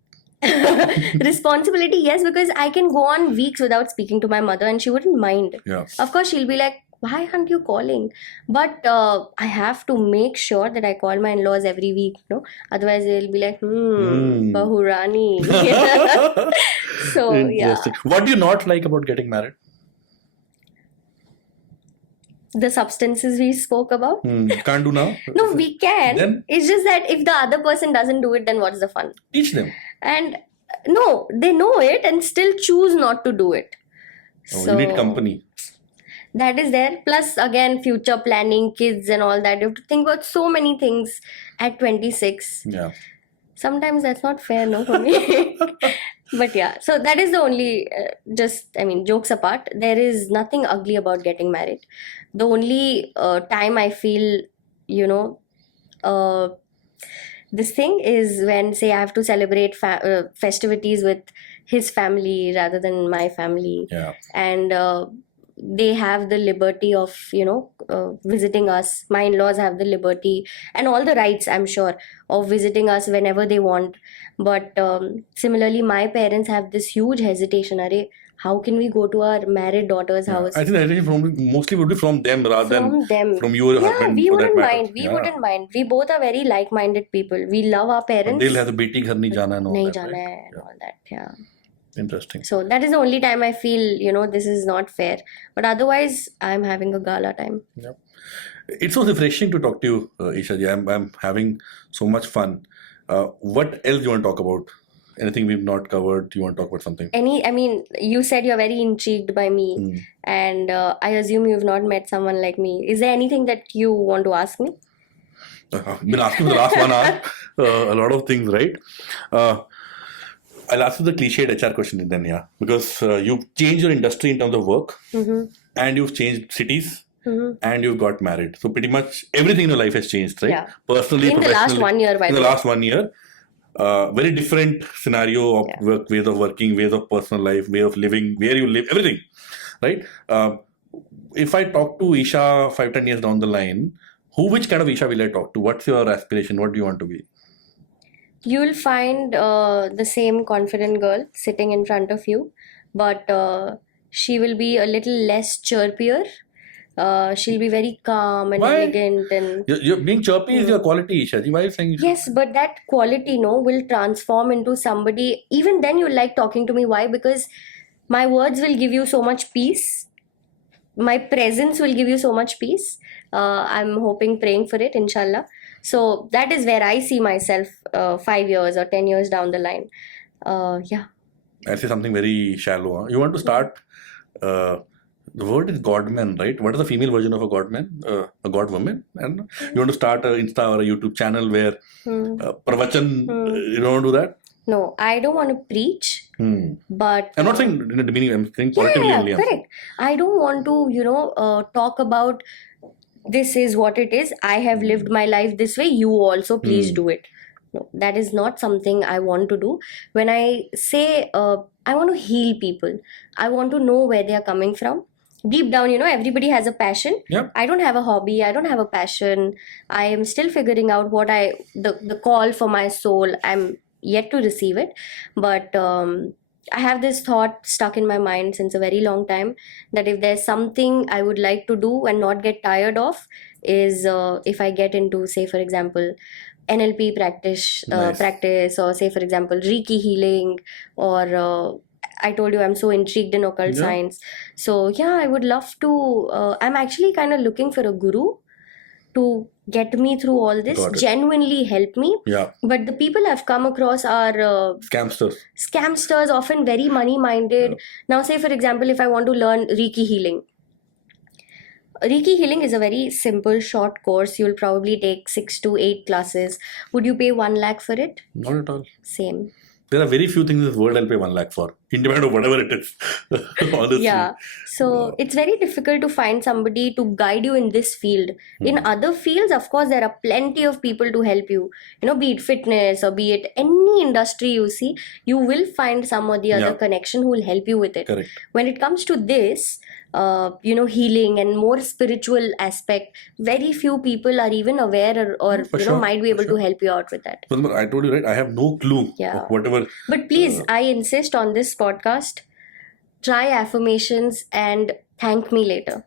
responsibility, yes, because I can go on weeks without speaking to my mother and she wouldn't mind. Yeah. Of course, she'll be like, why aren't you calling? But I have to make sure that I call my in-laws every week, no? Otherwise, they'll be like, Bahu Rani. So, yeah. Interesting. What do you not like about getting married? The substances we spoke about. Can't do now? No, we can. Then? It's just that if the other person doesn't do it, then what's the fun? Teach them. And no, they know it and still choose not to do it. Oh, you need company. That is there. Plus, again, future planning, kids and all that. You have to think about so many things at 26. Yeah. Sometimes that's not fair, no, for me. But yeah, so that is the only, jokes apart, there is nothing ugly about getting married. The only time I feel, this thing is when, say, I have to celebrate festivities with his family rather than my family. Yeah. And they have the liberty of, visiting us. My in-laws have the liberty and all the rights, I'm sure, of visiting us whenever they want. But similarly, my parents have this huge hesitation. Arey, how can we go to our married daughter's house? I think the hesitation mostly would be from them rather From than them. from you or your husband. We for that wouldn't matter. mind. We Yeah. wouldn't mind. We both are very like-minded people. We love our parents. They'll have the beating ghar nahi jana and all Nahi that. jana Right? hai and all that. Yeah. Interesting. So that is the only time I feel, this is not fair. But otherwise, I'm having a gala time. Yep. It's so refreshing to talk to you, Isha ji. I'm having so much fun. What else do you want to talk about? Anything we've not covered? Do you want to talk about something? You said you're very intrigued by me, and I assume you've not met someone like me. Is there anything that you want to ask me? I've been asking for the last 1 hour a lot of things, right? I'll ask you the cliched HR question then, yeah. Because you've changed your industry in terms of work, and you've changed cities, and you've got married. So pretty much everything in your life has changed, right? Yeah. Personally, In the last professionally. 1 year, by In the the way. last 1 year. Very different scenario of work, ways of working, ways of personal life, way of living, where you live, everything, right? If I talk to Isha 5-10 years down the line, which kind of Isha will I talk to? What's your aspiration? What do you want to be? You'll find the same confident girl sitting in front of you, but she will be a little less chirpier. She'll be very calm and Why? elegant and You're being chirpy is your quality, Isha ji. Why are you saying? yes, but that quality, will transform into somebody. Even then, you'll like talking to me. Why? Because my words will give you so much peace. My presence will give you so much peace. I'm hoping, praying for it, inshallah. So that is where I see myself 5 years or 10 years down the line. Yeah. I'll say something very shallow. Huh? You want to start. The word is godman, right? What is the female version of a godman? A godwoman? And you want to start an Insta or a YouTube channel where pravachan, you don't do that? No, I don't want to preach, but I'm not saying in a demeaning, I'm saying positively only. correct. I don't want to, talk about this is what it is. I have lived my life this way. You also please do it. No, that is not something I want to do. When I say I want to heal people, I want to know where they are coming from. Deep down, everybody has a passion. Yep. I don't have a hobby. I don't have a passion. I am still figuring out what the call for my soul. I'm yet to receive it. But I have this thought stuck in my mind since a very long time that if there's something I would like to do and not get tired of is if I get into, say, for example, NLP practice, or say, for example, Reiki healing, or I told you I'm so intrigued in occult science. So yeah, I would love to. I'm actually kind of looking for a guru to get me through all this, genuinely help me. Yeah. But the people I've come across are scamsters, often very money-minded. Now, say, for example, if I want to learn Reiki healing. Reiki healing is a very simple, short course. You'll probably take 6 to 8 classes. Would you pay 1 lakh for it? Not at all. Same. There are very few things in this world I'll pay 1 lakh for, independent of whatever it is. Honestly. Yeah. So it's very difficult to find somebody to guide you in this field. In other fields, of course, there are plenty of people to help you. Be it fitness or be it any industry you see, you will find some or the other connection who will help you with it. Correct. When it comes to this, healing and more spiritual aspect, very few people are even aware or might be able to help you out with that. I told you, right? I have no clue of whatever. But please, I insist on this podcast, try affirmations and thank me later.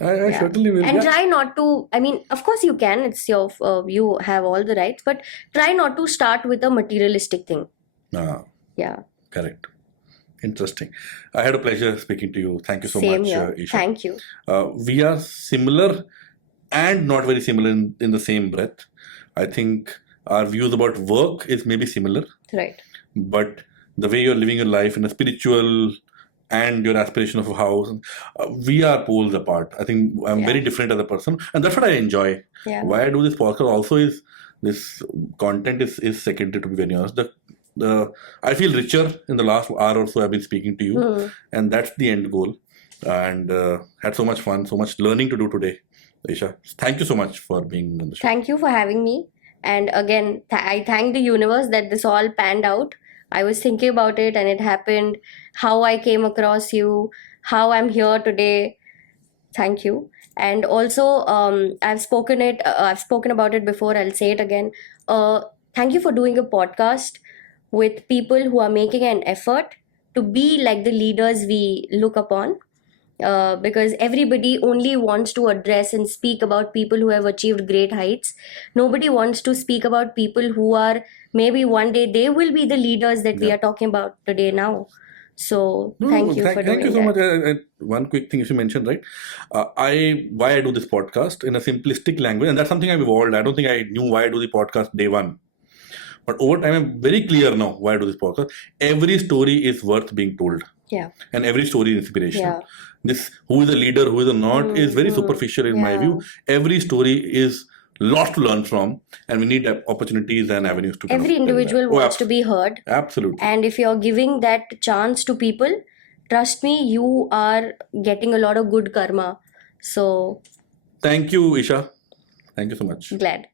I certainly will. And try not to, of course you can, it's your, you have all the rights, but try not to start with a materialistic thing. Yeah. Correct. Interesting. I had a pleasure speaking to you. Thank you so much, Isha. Thank you. We are similar and not very similar in the same breath. I think our views about work is maybe similar. Right. But the way you're living your life in a spiritual and your aspiration of a house, we are poles apart. I think I'm very different as a person. And that's what I enjoy. Yeah. Why I do this podcast also is this content is secondary, to be very honest. I feel richer in the last hour or so I've been speaking to you, and that's the end goal. And had so much fun, so much learning to do today, Isha. Thank you so much for being on the show. Thank you for having me. And again, I thank the universe that this all panned out. I was thinking about it and it happened. How I came across you, how I'm here today. Thank you. And also, I've spoken about it before. I'll say it again. Thank you for doing a podcast with people who are making an effort to be like the leaders we look upon. Because everybody only wants to address and speak about people who have achieved great heights. Nobody wants to speak about people who are maybe one day they will be the leaders that we are talking about today now. So thank you for doing that. Thank you so much. One quick thing you mentioned, right? Why I do this podcast in a simplistic language, and that's something I've evolved. I don't think I knew why I do the podcast day one. But over time, I'm very clear now why I do this podcast. Every story is worth being told. Yeah. And every story is inspiration. Yeah. This who is a leader, who is a not, is very superficial in my view. Every story is lots to learn from, and we need opportunities and avenues to. Every individual wants to be heard. Absolutely. And if you're giving that chance to people, trust me, you are getting a lot of good karma. So. Thank you, Isha. Thank you so much. Glad.